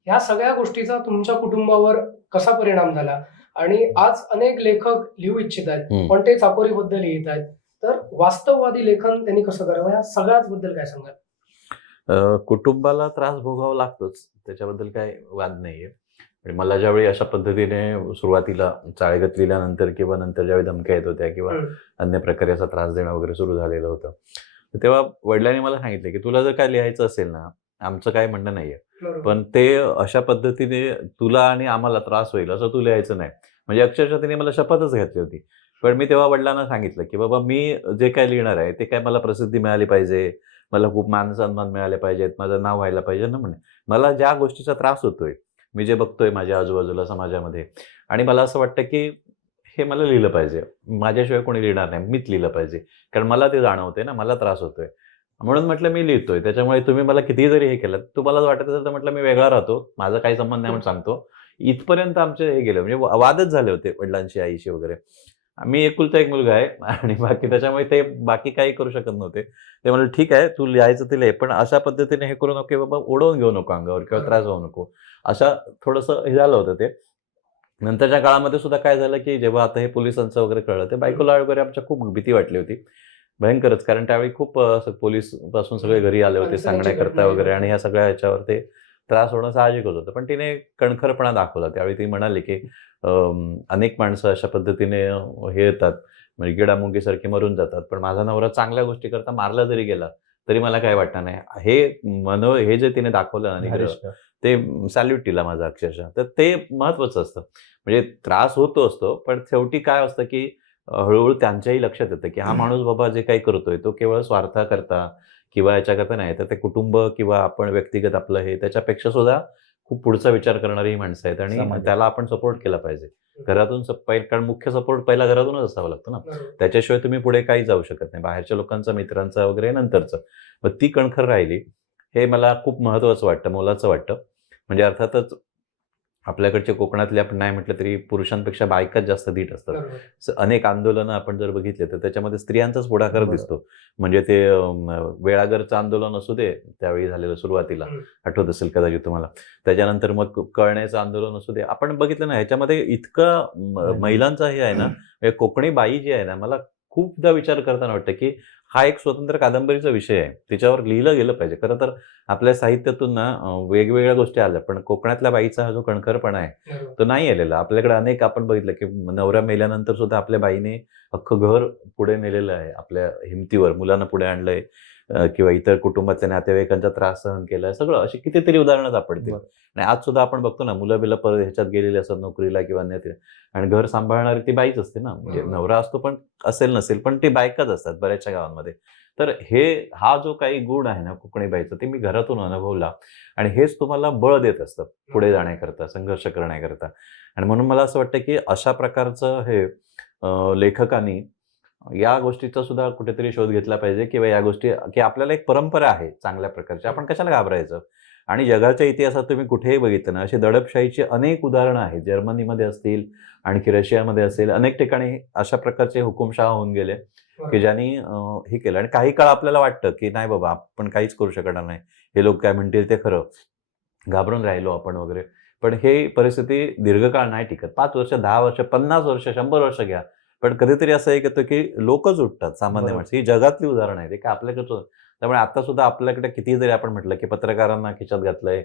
ह्या सगळ्या गोष्टीचा तुमच्या कुटुंबावर कसा परिणाम झाला. आणि आज अनेक लेखक लिहू इच्छित आहेत पण ते चाकोरीबद्ध लिहित आहेत, तर वास्तववादी लेखन त्यांनी कसं करावं, या सगळ्याच बद्दल काय सांगाल? कुटुंबाला त्रास भोगावा लागतोच, त्याच्याबद्दल काय वाद नाहीये. आणि मला ज्यावेळी अशा पद्धतीने सुरुवातीला चाळेगत लिहिल्यानंतर किंवा नंतर ज्यावेळी धमक्या येत होत्या किंवा अन्य प्रकारे असा त्रास देणं वगैरे सुरू झालेलं होतं, तेव्हा वडिलांनी मला सांगितलं की तुला जर काय लिहायचं असेल ना, आमचं काय म्हणणं नाहीये, पण ते अशा पद्धतीने तुला आणि आम्हाला त्रास होईल असं तू लिहायचं नाही. म्हणजे अक्षरशः तिने मला शपथच घातली होती. पण मी तेव्हा वडिलांना सांगितलं की बाबा, मी जे काय लिहिणार आहे ते काय मला प्रसिद्धी मिळाली पाहिजे, मला खूप मान सन्मान मिळाले पाहिजेत, माझं नाव व्हायला पाहिजे ना, म्हणे मला ज्या गोष्टीचा त्रास होतोय, मी जे बघतोय माझ्या आजूबाजूला समाजामध्ये, आणि मला असं वाटतं की हे मला लिहिलं पाहिजे, माझ्याशिवाय कोणी लिहिणार नाही, मीच लिहिलं पाहिजे, कारण मला ते जाणवतंय ना, मला त्रास होतोय. म्हणून म्हटलं मी लिहितोय, त्याच्यामुळे तुम्ही मला कितीही जरी हे केलं, तुम्हाला वाटत असेल तर म्हटलं मी वेगळा राहतो, माझा काही संबंध नाही म्हणून सांगतो. इथपर्यंत आमचे हे गेले, म्हणजे वादच झाले होते वडिलांशी, आईशी वगैरे. मी एकुलता एक मुलगा आहे आणि बाकी त्याच्यामुळे ते बाकी काही करू शकत नव्हते. ते म्हणले, "ठीक आहे, तू लिहायचं ते लिह, पण अशा पद्धतीने हे करू नको की बाबा उडवून घेऊ नको अंगावर किंवा त्रास होऊ नको." अशा थोडंसं हे झालं होतं ते. नंतरच्या काळामध्ये सुद्धा काय झालं, की जेव्हा आता हे पोलिसांचं वगैरे कळलं, ते बायकोला वगैरे आमच्या खूप भीती वाटली होती. भयंकरच. कारण त्यावेळी खूप असं पोलिसपासून सगळे घरी आले होते माणसांची सांगण्याकरता घटना वगैरे, आणि ह्या सगळ्या ह्याच्यावर ते त्रास होणं साहजिकच होतं. पण तिने कणखरपणा दाखवला. त्यावेळी ती म्हणाली, की अनेक माणसं अशा पद्धतीने हे येतात, म्हणजे किडामुंगीसारखी मरून जातात. पण माझा नवरा चांगल्या गोष्टी करता मारला जरी गेला, तरी मला काही वाटणार नाही. हे जे तिने दाखवलं आणि धारिष्ट. ते सॅल्यूट तिला माझा अक्षरशः. तर ते महत्त्वाचं असतं. म्हणजे त्रास होतो असतो, पण शेवटी काय असतं, की हळू-हळू त्यांच्याही लक्षात येतं, की हा माणूस बाबा जे काही करतोय, तो केवळ स्वार्थाकरता किंवा याच्याकरता नाही, तर ते कुटुंब किंवा आपण व्यक्तिगत आपलं हे त्याच्यापेक्षा सुद्धा खूप पुढचा विचार करणारी ही माणसं आहेत आणि समाजात. त्याला आपण सपोर्ट केला पाहिजे. घरातून कारण मुख्य सपोर्ट पहिला घरातूनच असावा लागतो ना. बरोबर. त्याच्याशिवाय तुम्ही पुढे काही जाऊ शकत नाही. बाहेरच्या लोकांचा, मित्रांचा वगैरे नंतरचं. मग ती कणखर राहिली. हे मला खूप महत्त्वाचं वाटतं, मोलाचं वाटतं. म्हणजे अर्थातच आपल्याकडचे कोकणातले आपण नाही म्हटलं तरी पुरुषांपेक्षा बायकाच जास्त धीट असतात. बरोबर. अनेक आंदोलनं आपण जर बघितले तर त्याच्यामध्ये स्त्रियांचाच पुढाकार बरोबर. दिसतो. म्हणजे ते वेळागरचं आंदोलन असू दे, त्यावेळी झालेलं सुरुवातीला, आठवत असेल कदाचित तुम्हाला. त्याच्यानंतर मग कळण्याचं आंदोलन असू दे. आपण बघितलं ना, ह्याच्यामध्ये इतकं महिलांचा हे आहे ना, हे कोकणी बाई जी आहे ना, मला खूपदा विचार करताना वाटतं, की हा एक स्वतंत्र कादंबरीचा विषय आहे. तिच्यावर लिहिलं गेलं पाहिजे. खरं तर आपल्या साहित्यातून ना वेगवेगळ्या गोष्टी आल्या, पण कोकणातल्या बाईचा हा जो कणखरपणा आहे, बरोबर. तो नाही आलेला. आपल्याकडे अनेक आपण बघितलं, की नवरा मेल्यानंतर सुद्धा आपल्या बाईने अख्खं घर पुढे नेलेलं आहे. आपल्या हिमतीवर मुलांना पुढे आणलंय, किंवा इतर कुटुंबातल्या नातेवाईकांचा त्रास सहन केलाय. सगळं अशी कितीतरी उदाहरणं सापडतील. बरं. आणि आज सुद्धा आपण बघतो ना, मुलं-बिलं परत ह्याच्यात गेलेली असतात नोकरीला किंवा अन्यत्र, आणि घर सांभाळणारी ती बाईच असते ना. म्हणजे बरोबर. नवरा असतो पण असेल नसेल, पण ती बायकाच असतात बऱ्याचशा गावांमध्ये. तर हा जो काही गुण आहे ना कोकणी बाईचा, ते मी घरातून अनुभवला आणि हेच तुम्हाला बळ देत असतं पुढे जाण्याकरता, संघर्ष करण्याकरता. आणि म्हणून मला असं वाटतं, की अशा प्रकारचं हे लेखकांनी या गोष्टीचा सुद्धा कुठेतरी शोध घेतला पाहिजे, किंवा या गोष्टी, की आपल्याला एक परंपरा आहे चांगल्या प्रकारची, आपण कशाला घाबरायचं. आणि जगाच्या इतिहासात तुम्ही कुठेही बघितलं ना, अशी दडपशाहीची अनेक उदाहरणं आहेत. जर्मनीमध्ये असतील, आणखी रशियामध्ये असेल, अनेक ठिकाणी अशा प्रकारचे हुकुमशहा होऊन गेले, की ज्यांनी हे केलं. आणि काही काळ आपल्याला वाटतं, की नाही बाबा आपण काहीच करू शकणार नाही, हे लोक काय म्हणतील ते खरं, घाबरून राहिलो आपण वगैरे. पण हे परिस्थिती दीर्घकाळ नाही टिकत. 5 वर्ष, 10 वर्ष, 50 वर्ष, 100 वर्ष घ्या. पण कधीतरी असं एक येतं, की लोकच उठतात, सामान्य बरोबर. माणसं. ही जगातली उदाहरणं आहेत, हे काय आपल्याकडचं. त्यामुळे आता सुद्धा आपल्याकडे कितीही जरी आपण म्हटलं, की पत्रकारांना खिशात घातलंय,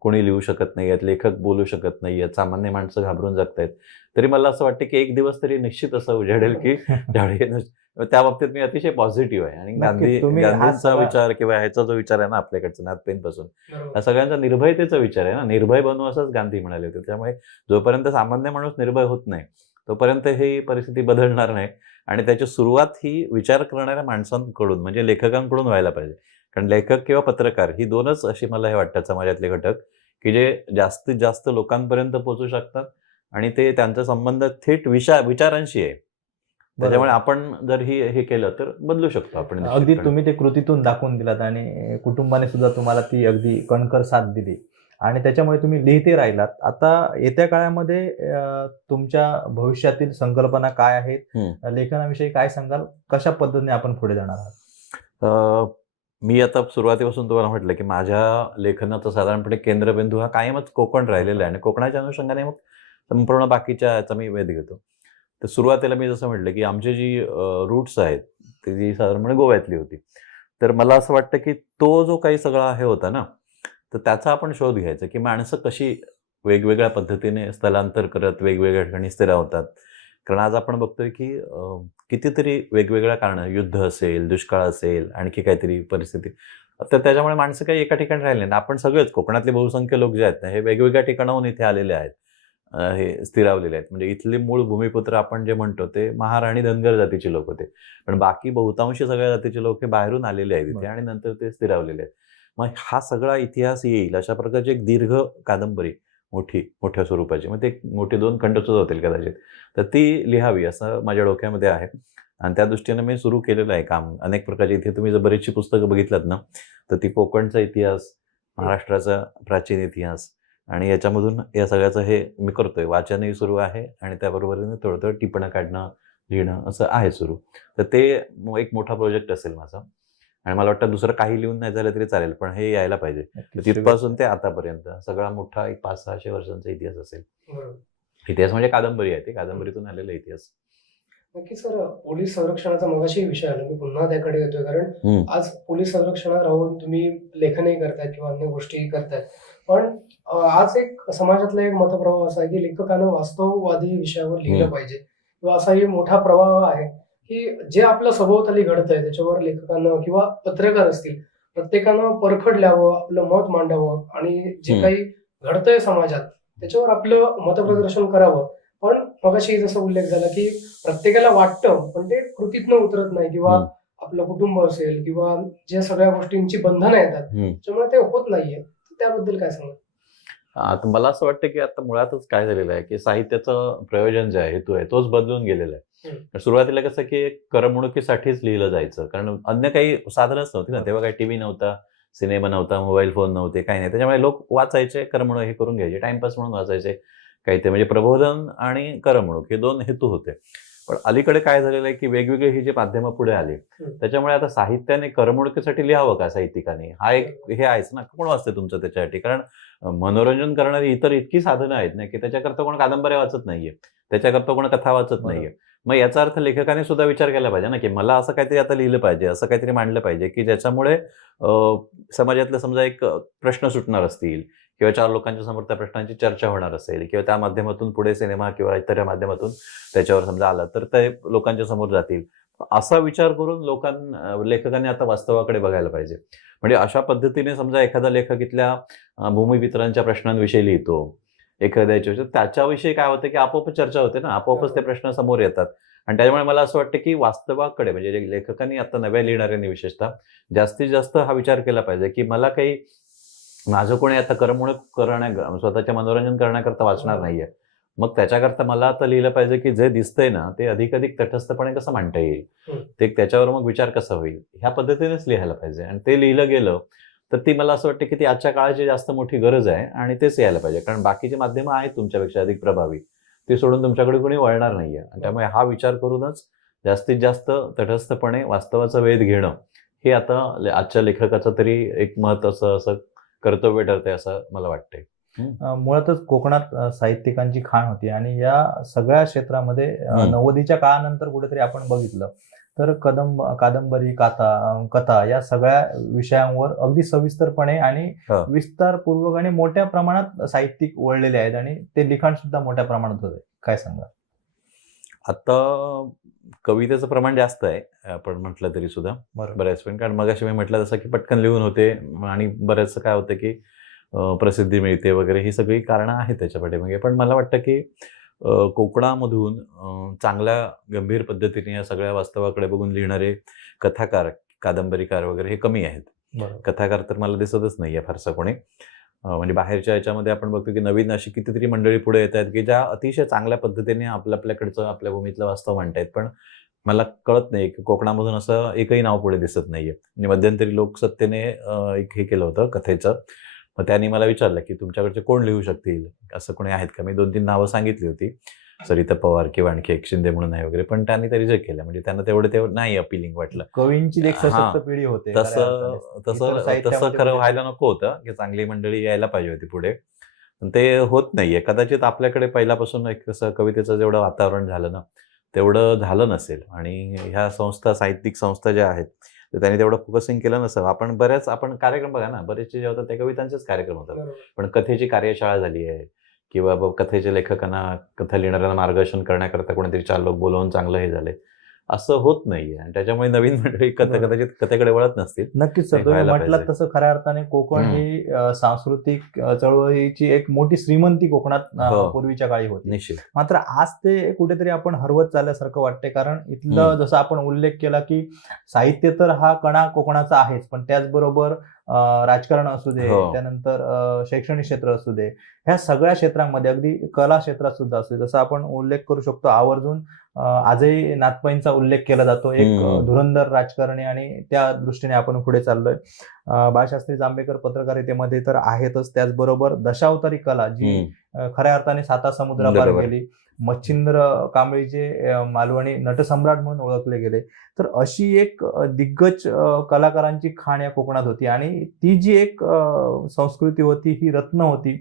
कोणी लिहू शकत नाहीयेत, लेखक बोलू शकत नाहीयेत, सामान्य माणसं घाबरून जगतायत. तरी मला असं वाटतं, की एक दिवस तरी निश्चित असं उजाडेल, की ज्यावेळी त्या बाबतीत मी अतिशय पॉझिटिव्ह आहे. आणि नक्कीच. तुम्ही हा गांधींचा सगळा- विचार किंवा ह्याचा जो विचार आहे ना आपल्याकडचा नाथपेनपासून, बरोबर. या सगळ्यांचा निर्भयतेचा विचार आहे ना. निर्भय बनू असंच गांधी म्हणाले होते. त्यामुळे जोपर्यंत सामान्य माणूस निर्भय होत नाही, तोपर्यंत ही परिस्थिती बदलणार नाही. आणि त्याची सुरुवात ही विचार करणाऱ्या माणसांकडून, म्हणजे लेखकांकडून व्हायला पाहिजे. कारण लेखक किंवा पत्रकार ही दोनच अशी मला हे वाटतात समाजातले घटक, की जे जास्तीत जास्त लोकांपर्यंत पोहोचू शकतात आणि ते त्यांचा संबंध थेट विचारांशी आहे. त्याच्यामुळे आपण जर हे केलं तर बदलू शकतो आपण अगदी निश्चितपणे. तुम्ही ते कृतीतून दाखवून दिलात आणि कुटुंबाने सुद्धा तुम्हाला ती अगदी कणखर साथ दिली आणि त्याच्यामुळे तुम्ही लिहिते राहिलात. आता येत्या काळामध्ये तुमच्या भविष्यातील संकल्पना काय आहेत? लेखनाविषयी काय सांगाल? कशा पद्धतीने आपण पुढे जाणार आहात? मी आता सुरुवातीपासून तुम्हाला म्हटलं, की माझ्या लेखनाचा साधारणपणे केंद्रबिंदू हा कायमच कोकण राहिलेला आहे आणि कोकणाच्या अनुषंगाने मग संपूर्ण बाकीच्या याचा मी वेध घेतो. तर सुरुवातीला मी जसं म्हटलं, की आमची जी रूट्स आहेत ती साधारणपणे गोव्यातली होती. तर मला असं वाटतं, की तो जो काही सगळा हे होता ना, तर त्याचा आपण शोध घ्यायचा, की माणसं कशी वेगवेगळ्या पद्धतीने स्थलांतर करत वेगवेगळ्या ठिकाणी स्थिरावतात. कारण आज आपण बघतोय, की कितीतरी वेगवेगळ्या कारणं, युद्ध असेल, दुष्काळ असेल, आणखी काहीतरी परिस्थिती. तर त्याच्यामुळे माणसं काही एका ठिकाणी राहिले नाही. आपण सगळेच कोकणातले बहुसंख्य लोक जे आहेत ना, हे वेगवेगळ्या ठिकाणाहून इथे आलेले आहेत. हे स्थिरावलेले आहेत. म्हणजे इथले मूळ भूमिपुत्र आपण जे म्हणतो ते महार आणि धनगर जातीचे लोक होते. पण बाकी बहुतांशी सगळ्या जातीचे लोक हे बाहेरून आलेले आहेत इथे आणि नंतर ते स्थिरावलेले आहेत. मग हा सगळा इतिहास येईल अशा प्रकारची एक दीर्घ कादंबरी, मोठ्या स्वरूपाची. मग ते मोठे 2 खंड सुद्धा होतील कदाचित. तर ती लिहावी असं माझ्या डोक्यामध्ये आहे. आणि त्या दृष्टीनं मी सुरू केलेलं आहे काम. अनेक प्रकारची इथे तुम्ही जर बरीचशी पुस्तकं बघितलात ना, तर ती कोकणचा इतिहास, महाराष्ट्राचा प्राचीन इतिहास आणि याच्यामधून या सगळ्याचं हे मी करतोय. वाचनही सुरू आहे आणि त्याबरोबरीने थोडं टिपणं काढणं, लिहिणं असं आहे सुरू. तर ते एक मोठा प्रोजेक्ट असेल माझा आणि मला वाटतं दुसरं काही लिहून नाही झालं तरी चालेल, पण हे यायला पाहिजे. तर तिथपासून ते आतापर्यंत सगळा मोठा एक 500-600 वर्षांचा इतिहास असेल. इतिहास म्हणजे कादंबरी आहे, ती कादंबरीतून आलेला इतिहास. नक्की सर, पोलीस संरक्षणाचा मगाशी विषय आला, मी पुन्हा त्याकडे येतोय. कारण आज पोलीस संरक्षणात राहून तुम्ही लेखनही करतायत किंवा अन्य गोष्टीही करतायत, पण आज एक समाजातला एक मतप्रवाह असा आहे की लेखकानं वास्तववादी विषयावर लिहिलं पाहिजे किंवा असाही मोठा प्रवाह आहे की जे आपलं सभोवताली घडतंय त्याच्यावर लेखकानं किंवा पत्रकार असतील प्रत्येकानं परखड लिहावं, आपलं मत मांडावं आणि जे काही घडतंय समाजात त्याच्यावर आपलं मतप्रदर्शन करावं. पण मगाशी जसं उल्लेख झाला की प्रत्येकाला वाटतं पण ते कृतीतनं उतरत नाही किंवा आपलं कुटुंब असेल किंवा ज्या सगळ्या गोष्टींची बंधनं येतात त्याच्यामुळे ते होत नाहीये. त्याबद्दल काय सांगा? आता मला असं वाटतं की आता मुळातच काय झालेलं आहे की साहित्याचं प्रयोजन जे आहे, हेतू आहे, तोच बदलून गेलेला आहे. सुरुवातीला कसं की करमणुकीसाठीच लिहिलं जायचं, कारण अन्य काही साधनच नव्हती ना तेव्हा. काही टीव्ही नव्हता, सिनेमा नव्हता, मोबाईल फोन नव्हते, काही नाही. त्याच्यामुळे लोक वाचायचे, करमणूक हे करून घ्यायचे, टाइमपास म्हणून वाचायचे काही. ते म्हणजे प्रबोधन आणि करमणूक हे 2 हेतू होते. पण अलीकडे काय झालेलं आहे की वेगवेगळे ही जी माध्यमं पुढे आली त्याच्यामुळे आता साहित्याने करमणुकीसाठी लिहावं का साहित्यिकांनी, हा एक हे आहेच ना. कोण वाचते तुमचं त्याच्यासाठी? कारण मनोरंजन करणारी इतर इतकी साधनं आहेत ना की त्याच्याकरता कोण कादंबऱ्या वाचत नाहीये, त्याच्याकरता कोण कथा वाचत नाहीये. मग याचा अर्थ लेखकाने सुद्धा विचार केला पाहिजे ना की मला असं काहीतरी आता लिहिलं पाहिजे, असं काहीतरी मांडलं पाहिजे की ज्याच्यामुळे समाजातले समजा एक प्रश्न सुटणार असतील किंवा 4 लोकांच्या समोर त्या प्रश्नांची चर्चा होणार असेल किंवा त्या माध्यमातून पुढे सिनेमा किंवा इतर माध्यमातून त्याच्यावर समजा आला तर ते लोकांच्या समोर जातील. असा विचार करून लेखकांनी आता वास्तवाकडे बघायला पाहिजे. म्हणजे अशा पद्धतीने समजा एखादा लेखक इथल्या भूमिपुत्रांच्या प्रश्नांविषयी लिहितो, एखाद्याच्या त्याच्याविषयी काय होतं की आपोआप चर्चा होते ना, आपोआपच ते प्रश्न समोर येतात. आणि त्यामुळे मला असं वाटतं की वास्तवाकडे म्हणजे लेखकांनी आता नव्या लिहिणाऱ्यांनी विशेषतः जास्तीत जास्त हा विचार केला पाहिजे की मला काही माझं कोणी आता करमणूक स्वतःच्या मनोरंजन करण्याकरता वाचणार नाहीये. मग त्याच्याकरता मला आता लिहिलं पाहिजे की जे दिसतंय ना ते अधिकाधिक तटस्थपणे कसं मांडता येईल, ते त्याच्यावर मग विचार कसा होईल, ह्या पद्धतीनेच लिहायला पाहिजे. आणि ते लिहिलं गेलं तर ती मला असं वाटतं की ती आजच्या काळाची जास्त मोठी गरज आहे आणि तेच यायला पाहिजे. कारण बाकीची माध्यमं आहेत तुमच्यापेक्षा अधिक प्रभावी, ती सोडून तुमच्याकडे कोणी वळणार नाहीये. आणि त्यामुळे हा विचार करूनच जास्तीत जास्त तटस्थपणे वास्तवाचा वेध घेणं हे आता आजच्या लेखकाचं तरी एक महत्त्वाचं असं कर्तव्य ठरते असं मला वाटतंय. मुळातच कोकणात साहित्यिकांची खाण होती आणि या सगळ्या क्षेत्रामध्ये 90च्या काळानंतर कुठेतरी आपण बघितलं तर कादंबरी, कथा या सगळ्या विषयांवर अगदी सविस्तरपणे आणि विस्तारपूर्वक आणि मोठ्या प्रमाणात साहित्यिक वळलेले आहेत आणि ते लिखाण सुद्धा मोठ्या प्रमाणात होते. काय सांगा? आता कवितेचं प्रमाण जास्त आहे आपण म्हटलं तरी सुद्धा बऱ्याच वेळ. कारण मगाशी मी म्हटलं जसं की पटकन लिहून होते आणि बऱ्याचसं काय होतं की प्रसिद्धी मिळते वगैरे, ही सगळी कारणं आहेत त्याच्या पाठीमागे. पण मला वाटतं की कोकणामधून चांगल्या गंभीर पद्धतीने या सगळ्या वास्तवाकडे बघून लिहिणारे कथाकार, कादंबरीकार वगैरे हे कमी आहेत. कथाकार तर मला दिसतच नाहीये फारसा कोणी. म्हणजे बाहेरच्या याच्यामध्ये आपण बघतो की नवीन अशी कितीतरी मंडळी पुढे येत आहेत की ज्या अतिशय चांगल्या पद्धतीने आपल्याकडचं आपल्या भूमीतलं वास्तव मांडतायत. पण मला कळत नाही की कोकणामधून असं एकही नाव पुढे दिसत नाहीये. म्हणजे मध्यंतरी लोकसत्तेने एक हे केलं होतं कथेचं, मग त्यांनी मला विचारलं की तुमच्याकडचे कोण लिहू शकतील, असं कोणी आहेत का? मी 2-3 नावं सांगितली होती, सरिता पवार किंवा आणखी एक शिंदे म्हणून आहे वगैरे, पण त्यांनी ते रिजेक्ट केलं. म्हणजे त्यांना तेवढं नाही अपीलिंग वाटलं. कवींची एक सशक्त पिढी होते, तसं खरं व्हायला नको होतं की चांगली मंडळी यायला पाहिजे होती पुढे, पण ते होत नाहीये. कदाचित आपल्याकडे पहिल्यापासून एक कसं कवितेचं जेवढं वातावरण झालं ना तेवढं झालं नसेल आणि ह्या संस्था, साहित्यिक संस्था ज्या आहेत तर त्यांनी तेवढं फोकसिंग केलं नसावं. आपण कार्यक्रम बघा ना, बरेचसे जे होतात ते कवितांचेच कार्यक्रम होतात, पण कथेची कार्यशाळा झाली आहे किंवा कथेच्या लेखकांना, कथा लिहिणाऱ्यांना मार्गदर्शन करण्याकरता कोणीतरी 4 लोक बोलवून चांगलं हे झाले, असं होत नाहीये. आणि त्याच्यामुळे नवीन मंडळी कदाचित कथेकडे वळत नसतील. नक्कीच सर, तुम्ही म्हटलात तसं खऱ्या अर्थाने कोकण ही सांस्कृतिक चळवळीची एक मोठी श्रीमंती कोकणात पूर्वीच्या काळी होती. निश्चित. मात्र आज ते कुठेतरी आपण हरवत चालल्यासारखं वाटते. कारण इथलं जसं आपण उल्लेख केला की साहित्य तर हा कणा कोकणाचा आहेच, पण त्याचबरोबर राजकारण असू दे, हो. त्यानंतर शैक्षणिक क्षेत्र असू दे, ह्या सगळ्या क्षेत्रांमध्ये अगदी कला क्षेत्रात सुद्धा असू दे, जसं आपण उल्लेख करू शकतो आवर्जून आजही नाथपैंचा उल्लेख केला जातो. एक धुरंधर राजकारणी आणि त्या दृष्टीने आपण पुढे चाललोय. बाळशास्त्री जांभेकर पत्रकारितेमध्ये तर आहेतच, त्याचबरोबर दशावतारी कला जी खऱ्या अर्थाने साता समुद्रापार बरोबर. गेली. मच्छिंद्र कांबळी जे मालवणी नटसम्राट म्हणून ओळखले गेले. तर अशी एक दिग्गज कलाकारांची खाण या कोकणात होती आणि ती जी एक संस्कृती होती, ही रत्न होती,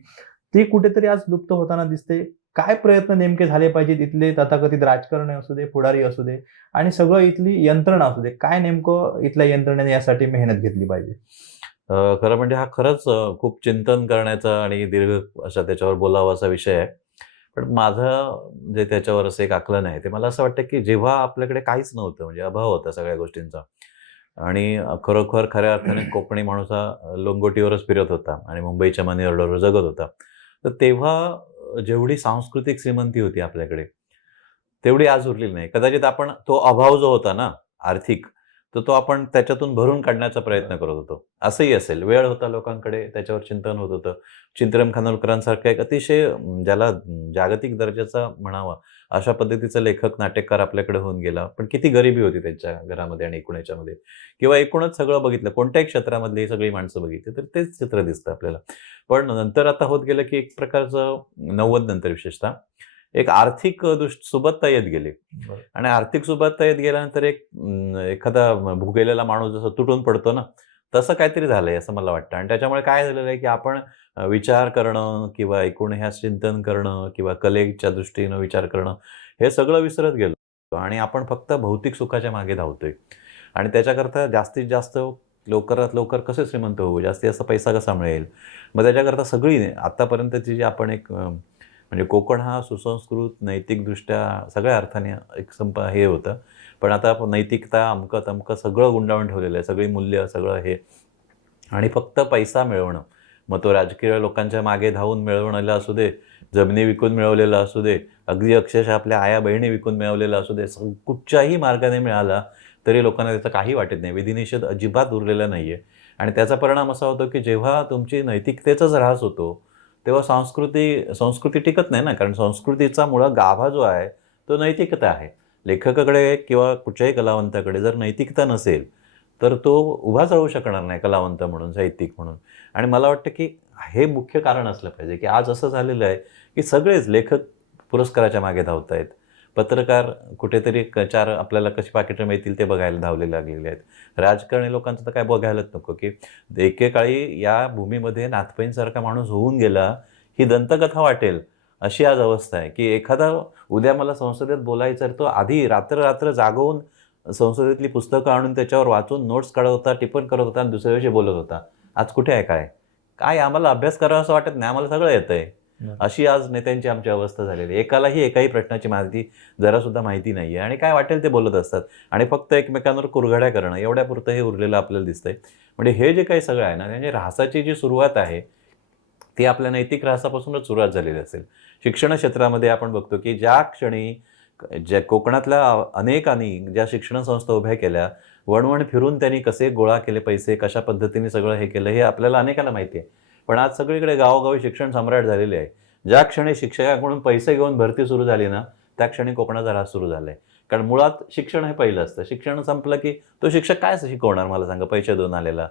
ती कुठेतरी आज लुप्त होताना दिसते. काय प्रयत्न नेमके झाले पाहिजेत इथले तथाकथित राजकारणी असू दे, पुढारी असू दे आणि सगळं इथली यंत्रणा असू दे, काय नेमकं इथल्या यंत्रणेने यासाठी मेहनत घेतली पाहिजे? खरं म्हणजे हा खरंच खूप चिंतन करण्याचा आणि दीर्घ असा त्याच्यावर बोलावा असा विषय आहे. पण माझं जे त्याच्यावर असं एक आकलन आहे, ते मला असं वाटतं की जेव्हा आपल्याकडे काहीच नव्हतं, म्हणजे अभाव होता सगळ्या गोष्टींचा आणि खरोखर खऱ्या अर्थाने कोकणी माणूस हा लोंगोटीवरच फिरत होता आणि मुंबईच्या मनी ऑर्डरवर जगत होता. तर तेव्हा जेवढी सांस्कृतिक श्रीमंती होती आपल्याकडे, तेवढी आज उरलेली नाही. कदाचित आपण तो अभाव जो होता ना आर्थिक, तर तो आपण त्याच्यातून भरून काढण्याचा प्रयत्न करत होतो. असंही असेल. वेळ होता लोकांकडे, त्याच्यावर चिंतन होत होतं. चिंतन खानोलकरांसारखा एक अतिशय ज्याला जागतिक दर्जाचा म्हणावा, अशा पद्धतीचा लेखक, नाटककार आपल्याकडे होऊन गेला. पण किती गरिबी होती त्यांच्या घरामध्ये आणि एकूण याच्यामध्ये किंवा एकूणच सगळं बघितलं, कोणत्याही क्षेत्रामधली ही सगळी माणसं बघितली, तर तेच चित्र दिसतं आपल्याला. पण नंतर आता होत गेलं, की एक प्रकारचं 90 नंतर विशेषतः एक आर्थिक सुबत्ता येत गेली आणि आर्थिक सुबत्ता येत गेल्यानंतर एखादा भुकेलेला माणूस जसा तुटून पडतो ना, तसं काहीतरी झालंय असं मला वाटतं. आणि त्याच्यामुळे काय झालेलं आहे, की आपण विचार करणं किंवा एकूण ह्या चिंतन करणं किंवा कलेच्या दृष्टीनं विचार करणं, हे सगळं विसरत गेलो आणि आपण फक्त भौतिक सुखाच्या मागे धावतोय. आणि त्याच्याकरता जास्तीत जास्त लवकरात लवकर कसे श्रीमंत होऊ, जास्तीत जास्त पैसा कसा मिळेल. मग त्याच्याकरता सगळी आतापर्यंतची जी आपण एक म्हणजे कोकण हा सुसंस्कृत, नैतिकदृष्ट्या सगळ्या अर्थाने एक हे होतं. पण आता आपण नैतिकता, अमकं-तमकं सगळं गुंडाळून ठेवलेलं आहे. सगळी मूल्य, सगळं हे आणि फक्त पैसा मिळवणं. मग तो राजकीय लोकांच्या मागे धावून मिळवलेला असू दे, जमिनी विकून मिळवलेला असू दे, अगदी अक्षरशः आपल्या आया-बहिणी विकून मिळवलेला असू दे, कुठच्याही मार्गाने मिळाला तरी लोकांना त्याचं काही वाटत नाही. विधिनिषेध अजिबात उरलेला नाही आहे. आणि त्याचा परिणाम असा होतो, की जेव्हा तुमची नैतिकतेचाच ऱ्हास होतो, तेव्हा संस्कृती टिकत नाही ना. कारण संस्कृतीचा मुळात गाभा जो आहे, तो नैतिकता आहे. लेखकाकडे किंवा कुठच्याही कलावंताकडे जर नैतिकता नसेल, तर तो उभाच राहू शकणार नाही कलावंत म्हणून, साहित्यिक म्हणून. आणि मला वाटतं, की हे मुख्य कारण असलं पाहिजे, की आज असं झालेलं आहे, की सगळेच लेखक पुरस्काराच्या मागे धावतायत. पत्रकार कुठेतरी 4 आपल्याला कशी पाकिटं मिळतील ते बघायला धावले लागलेले आहेत. राजकारणी लोकांचं तर काय बघायलाच नको, की एकेकाळी या भूमीमध्ये नाथपैंसारखा माणूस होऊन गेला, ही दंतकथा वाटेल, अशी आज अवस्था आहे, की एखादा उद्या मला संसदेत बोलायचं तर तो आधी रात्र-रात्र जागवून संसदेतली पुस्तकं आणून त्याच्यावर वाचून नोट्स काढत होता, टिप्पण करत होता आणि दुसऱ्या दिवशी बोलत होता. आज कुठे आहे काय? काय आम्हाला अभ्यास करावा असं वाटत नाही, आम्हाला सगळं येतंय. अशी आज नेत्यांची आमची अवस्था झालेली आहे. एकाही प्रश्नाची माहिती जरासुद्धा माहिती नाही आहे आणि काय वाटेल ते बोलत असतात आणि फक्त एकमेकांवर कुरघड्या करणं एवढ्यापुरतं हे उरलेलं आपल्याला दिसतंय. म्हणजे हे जे काही सगळं आहे ना, म्हणजे ऱ्हासाची जी सुरुवात आहे, ती आपल्या नैतिक ऱ्हासापासूनच सुरुवात झालेली असेल. शिक्षण क्षेत्रामध्ये आपण बघतो, की ज्या क्षणी ज्या कोकणातल्या अनेकांनी ज्या शिक्षण संस्था उभ्या केल्या, वणवण फिरून त्यांनी कसे गोळा केले पैसे, कशा पद्धतीने सगळं हे केलं, हे आपल्याला अनेकांना माहिती आहे. पण आज सगळीकडे गावोगावी शिक्षण सम्राट झालेले आहे. ज्या क्षणी शिक्षकाकडून पैसे घेऊन भरती सुरू झाली ना, त्या क्षणी कोकणाचा ऱ्हास सुरू झाला आहे. कारण मुळात शिक्षण हे पहिलं असतं. शिक्षण संपलं की तो शिक्षक काय शिकवणार मला सांगा, पैसे देऊन आलेला.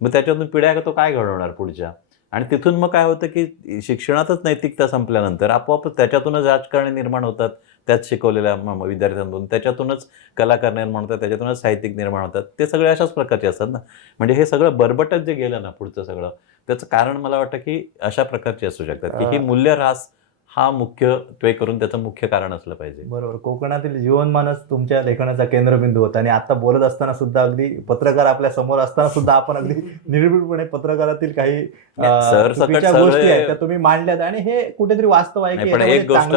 मग त्याच्यातून पिढ्या तो काय घडवणार पुढच्या. आणि तिथून मग काय होतं, की शिक्षणातच नैतिकता संपल्यानंतर आपोआप त्याच्यातूनच राजकारणी निर्माण होतात, त्यात शिकवलेल्या विद्यार्थ्यांमधून. त्याच्यातूनच कलाकार निर्माण होतात, त्याच्यातूनच साहित्यिक निर्माण होतात. ते सगळे अशाच प्रकारचे असतात ना. म्हणजे हे सगळं बरबटत जे गेलं ना पुढचं सगळं, त्याचं कारण मला वाटतं, की अशा प्रकारची असू शकतात, की ही मूल्यऱ्हास हा मुख्यत्वे करून त्याचं मुख्य कारण असलं पाहिजे. बरोबर. कोकणातील जीवनमानच तुमच्या लेखनाचा केंद्रबिंदू होता आणि आता बोलत असताना सुद्धा अगदी पत्रकार आपल्या समोर असताना सुद्धा आपण अगदी निर्भीडपणे पत्रकारातील काही चुकीच्या गोष्टी आहेत त्या तुम्ही मांडल्यात आणि हे कुठेतरी वास्तव आहे, की पण एक गोष्ट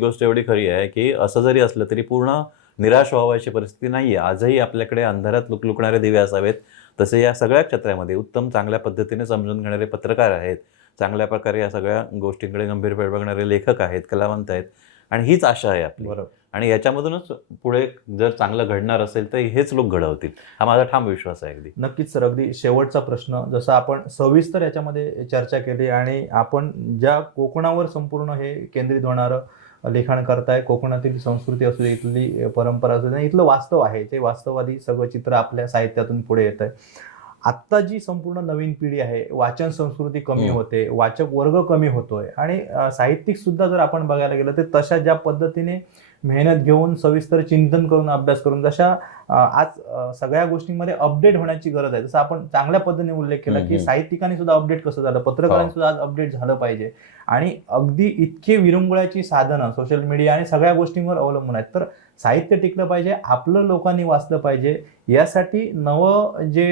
गोष्ट एवढी खरी आहे, की असं जरी असलं तरी पूर्ण निराश व्हायची परिस्थिती नाहीये. आजही आपल्याकडे अंधारात लुकलुकणारे दिवे असावेत. तसे या सगळ्या क्षेत्रामध्ये उत्तम चांगल्या पद्धतीने समजून घेणारे पत्रकार आहेत. चांगल्या प्रकारे या सगळ्या गोष्टींकडे गंभीरपणे बघणारे लेखक आहेत, कलावंत आहेत आणि हीच आशा आहे आपली. बरोबर. आणि याच्यामधूनच पुढे जर चांगलं घडणार असेल तर हेच लोक घडवतील, हा माझा ठाम विश्वास आहे. अगदी नक्कीच सर. अगदी शेवटचा प्रश्न, जसं आपण सविस्तर याच्यामध्ये चर्चा केली आणि आपण ज्या कोकणावर संपूर्ण हे केंद्रित होणारं लिखाण करताय, कोकणातील संस्कृती असू दे, इथली परंपरा असू दे, इथलं वास्तव आहे, ते वास्तववादी सगळं चित्र आपल्या साहित्यातून पुढे येत आहे. आत्ता जी संपूर्ण नवीन पिढी आहे, वाचन संस्कृती कमी होते, वाचक वर्ग कमी होतोय आणि साहित्यिक सुद्धा जर आपण बघायला गेलं तर तशा ज्या पद्धतीने मेहनत घेऊन सविस्तर चिंतन करून अभ्यास करून जशा आज सगळ्या गोष्टींमध्ये अपडेट होण्याची गरज आहे. जसं आपण चांगल्या पद्धतीने उल्लेख केला की साहित्यिकांनी सुद्धा अपडेट कसं झालं, पत्रकारांनी सुद्धा आज अपडेट झालं पाहिजे. आणि अगदी इतकी विरंगुळ्याची साधनं सोशल मीडिया आणि सगळ्या गोष्टींवर अवलंबून आहेत. तर साहित्य टिकलं पाहिजे, आपलं लोकांनी वाचलं पाहिजे, यासाठी नवं जे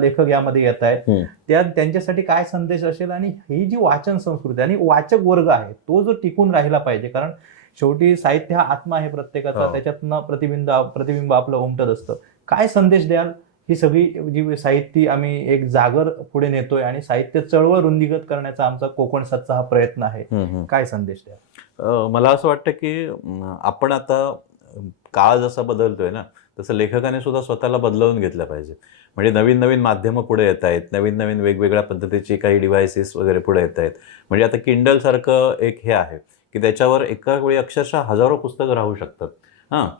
लेखक यामध्ये येत आहेत त्यांच्यासाठी काय संदेश असेल आणि ही जी वाचन संस्कृती आणि वाचक वर्ग आहे तो जो टिकून राहिला पाहिजे. कारण शेवटी साहित्य हा आत्मा आहे प्रत्येकाचा, त्याच्यातनं प्रतिबिंब आपलं उमटत असतं. काय संदेश द्याल? ही सगळी जी साहित्य आम्ही एक जागर पुढे नेतोय आणि साहित्य चळवळ रुंदीगत करण्याचा आमचा कोकणसादचा हा प्रयत्न आहे, काय संदेश द्याल? मला असं वाटतं की आपण आता काळ जसा बदलतोय ना तसं लेखकाने सुद्धा स्वतःला बदलवून घेतलं पाहिजे. म्हणजे नवीन नवीन माध्यमं पुढे येत आहेत, नवीन नवीन वेगवेगळ्या पद्धतीची काही डिव्हायसेस वगैरे पुढे येत आहेत. म्हणजे आता किंडल सारखं एक हे आहे की त्याच्यावर एका वेळी अक्षरशः हजारो पुस्तकं राहू शकतात.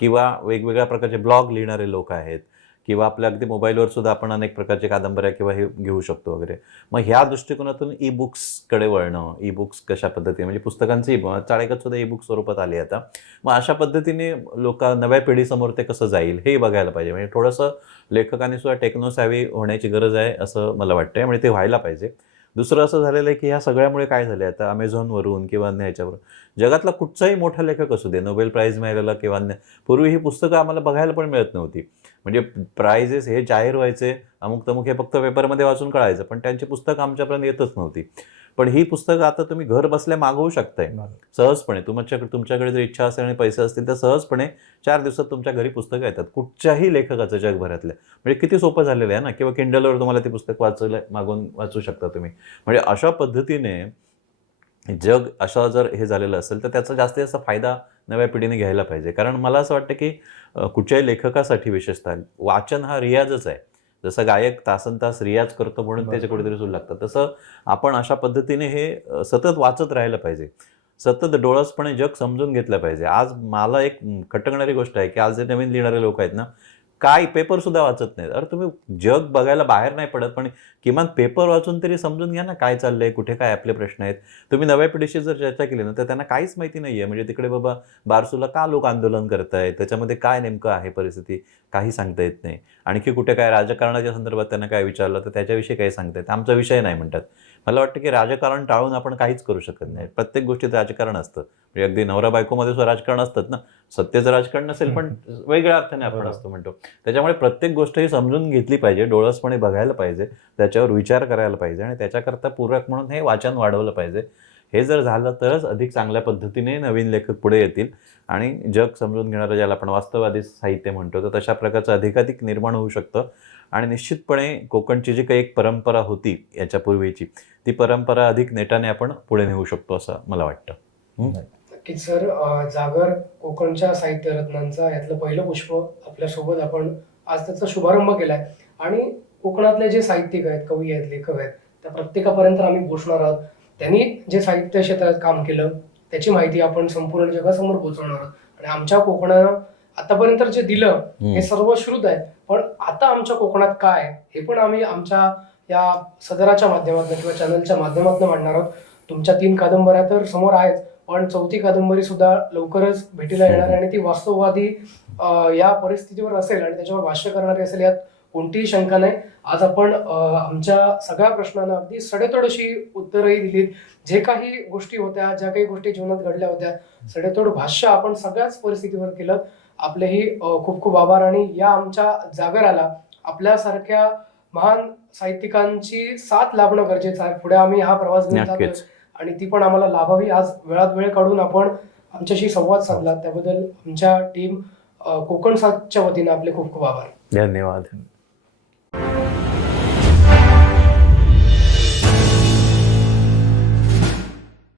किंवा वेगवेगळ्या प्रकारचे ब्लॉग लिहिणारे लोक आहेत, किंवा आपल्या अगदी मोबाईलवर सुद्धा आपण अनेक प्रकारचे कादंबऱ्या किंवा हे घेऊ शकतो वगैरे. मग ह्या दृष्टिकोनातून ई बुक्सकडे वळणं, ई बुक्स कशा पद्धतीने म्हणजे पुस्तकांची चाळेकत सुद्धा ई बुक स्वरूपात आली आता. मग अशा पद्धतीने नव्या पिढीसमोर ते कसं जाईल हे बघायला पाहिजे. म्हणजे थोडंसं लेखकांनी सुद्धा टेक्नोसॅव्ही होण्याची गरज आहे असं मला वाटतंय, म्हणजे ते व्हायला पाहिजे. दुसरं असं झालेलं आहे की ह्या सगळ्यामुळे काय झालं आहे, आता अमेझॉनवरून किंवा अन्य ह्याच्यावरून जगातला कुठचाही मोठा लेखक असू दे, नोबेल प्राईज मिळालेला किंवा अन्य, पूर्वी ही पुस्तकं आम्हाला बघायला पण मिळत नव्हती. म्हणजे प्राइजेस हे जाहीर व्हायचे, अमुक तमुक हे फक्त पेपरमध्ये वाचून कळायचं, पण त्यांची पुस्तकं आमच्यापर्यंत येतच नव्हती. पण ही पुस्तकं आता तुम्ही घर बसल्या मागवू शकताय सहजपणे. तुमच्याकडे जर इच्छा असेल आणि पैसे असतील तर सहजपणे 4 दिवसात तुमच्या घरी पुस्तकं येतात कुठच्याही लेखकाचं जगभरातल्या. म्हणजे किती सोपं झालेलं आहे ना. किंवा किंडलवर तुम्हाला ती पुस्तक मागून वाचू शकता तुम्ही. म्हणजे अशा पद्धतीने जग असं जर हे झालेलं असेल तर त्याचा जास्तीत जास्त फायदा नव्या पिढीने घ्यायला पाहिजे. कारण मला असं वाटतं की कुठच्याही लेखकासाठी विशेषतः वाचन हा रियाजच आहे. जसं गायक तासनतास रियाज करतो म्हणून त्याचे कुठेतरी सूर लागतं, तसं आपण अशा पद्धतीने हे सतत वाचत राहिलं पाहिजे, सतत डोळसपणे जग समजून घेतलं पाहिजे. आज मला एक खटकणारी गोष्ट आहे की आज जे नवीन लिहिणारे लोक आहेत ना, काय पेपर सुद्धा वाचत नाहीत. अरे तुम्ही जग बघायला बाहेर नाही पडत, पण किमान पेपर वाचून तरी समजून घ्या ना काय चाललंय, कुठे काय आपले प्रश्न आहेत. तुम्ही नव्या पिढीशी जर चर्चा केली ना तर त्यांना काहीच माहिती नाहीये. म्हणजे तिकडे बाबा बारसूला का लोक आंदोलन करतायत, त्याच्यामध्ये काय नेमकं आहे परिस्थिती, काही सांगता येत नाही. आणखी कुठे काय राजकारणाच्या संदर्भात त्यांना काय विचारलं तर त्याच्याविषयी काही सांगता येत, आमचा विषय नाही म्हणतात. मला वाटतं की राजकारण टाळून आपण काहीच करू शकत नाही. प्रत्येक गोष्टीत राजकारण असतं. म्हणजे अगदी नवरा बायकोमध्ये सुद्धा राजकारण असतात ना. सत्तेचं राजकारण नसेल पण वेगळ्या अर्थाने आपण असतो म्हणतो. त्याच्यामुळे प्रत्येक गोष्ट ही समजून घेतली पाहिजे, डोळसपणे बघायला पाहिजे, त्याच्यावर विचार करायला पाहिजे आणि त्याच्याकरता पूरक म्हणून हे वाचन वाढवलं पाहिजे. हे जर झालं तरच अधिक चांगल्या पद्धतीने नवीन लेखक पुढे येतील आणि जग समजून घेणारं, ज्याला आपण वास्तववादी साहित्य म्हणतो, तर तशा प्रकारचं अधिकाधिक निर्माण होऊ शकतं. आणि निश्चितपणे कोकणची जी काही एक परंपरा होती याच्यापूर्वीची, ती परंपरा अधिक नेटाने आपण पुढे नेऊ शकतो असं मला वाटतं. नक्कीच सर. जागर कोकणच्या साहित्य रत्नांचा यातलं पहिलं पुष्प आपल्यासोबत आपण आज त्याचा शुभारंभ केलाय आणि कोकणातले जे साहित्यिक आहेत, कवी आहेत, लेखक आहेत, त्या प्रत्येकापर्यंत आम्ही पोहोचणार आहोत. त्यांनी जे साहित्य क्षेत्रात काम केलं त्याची माहिती आपण संपूर्ण जगासमोर पोहोचवणार आहोत. आणि आमच्या कोकणानं आतापर्यंत जे दिलं हे सर्व श्रुत आहे, पण आता आमच्या कोकणात काय हे पण आम्ही आमच्या या सदराच्या माध्यमातून किंवा चॅनलच्या माध्यमातून मांडणार आहोत. तुमच्या 3 कादंबऱ्या तर समोर आहेत, पण 4थी कादंबरी सुद्धा लवकरच भेटीला येणार आहे आणि ती वास्तववादी या परिस्थितीवर असेल आणि त्याच्यावर भाष्य करणारी असेल यात कोणतीही शंका नाही. आज आपण आमच्या सगळ्या प्रश्नांना अगदी सडेतोड अशी उत्तरही दिलीत. जे काही गोष्टी होत्या, ज्या काही गोष्टी जीवनात घडल्या होत्या, सडेतोड भाष्य आपण सगळ्याच परिस्थितीवर केलं. आपलेही खूप खूप आभार. आणि या आमच्या जागराला आपल्यासारख्या महान साहित्यिकांची साथ लाभणं गरजेचं आहे. पुढे आम्ही हा प्रवास घेऊन जातोय आणि ती पण आम्हाला लाभावी. आज वेळात वेळ काढून आपण आमच्याशी संवाद साधला त्याबद्दल आमच्या टीम कोकणसादच्या वतीनं आपले खूप खूप आभार. धन्यवाद.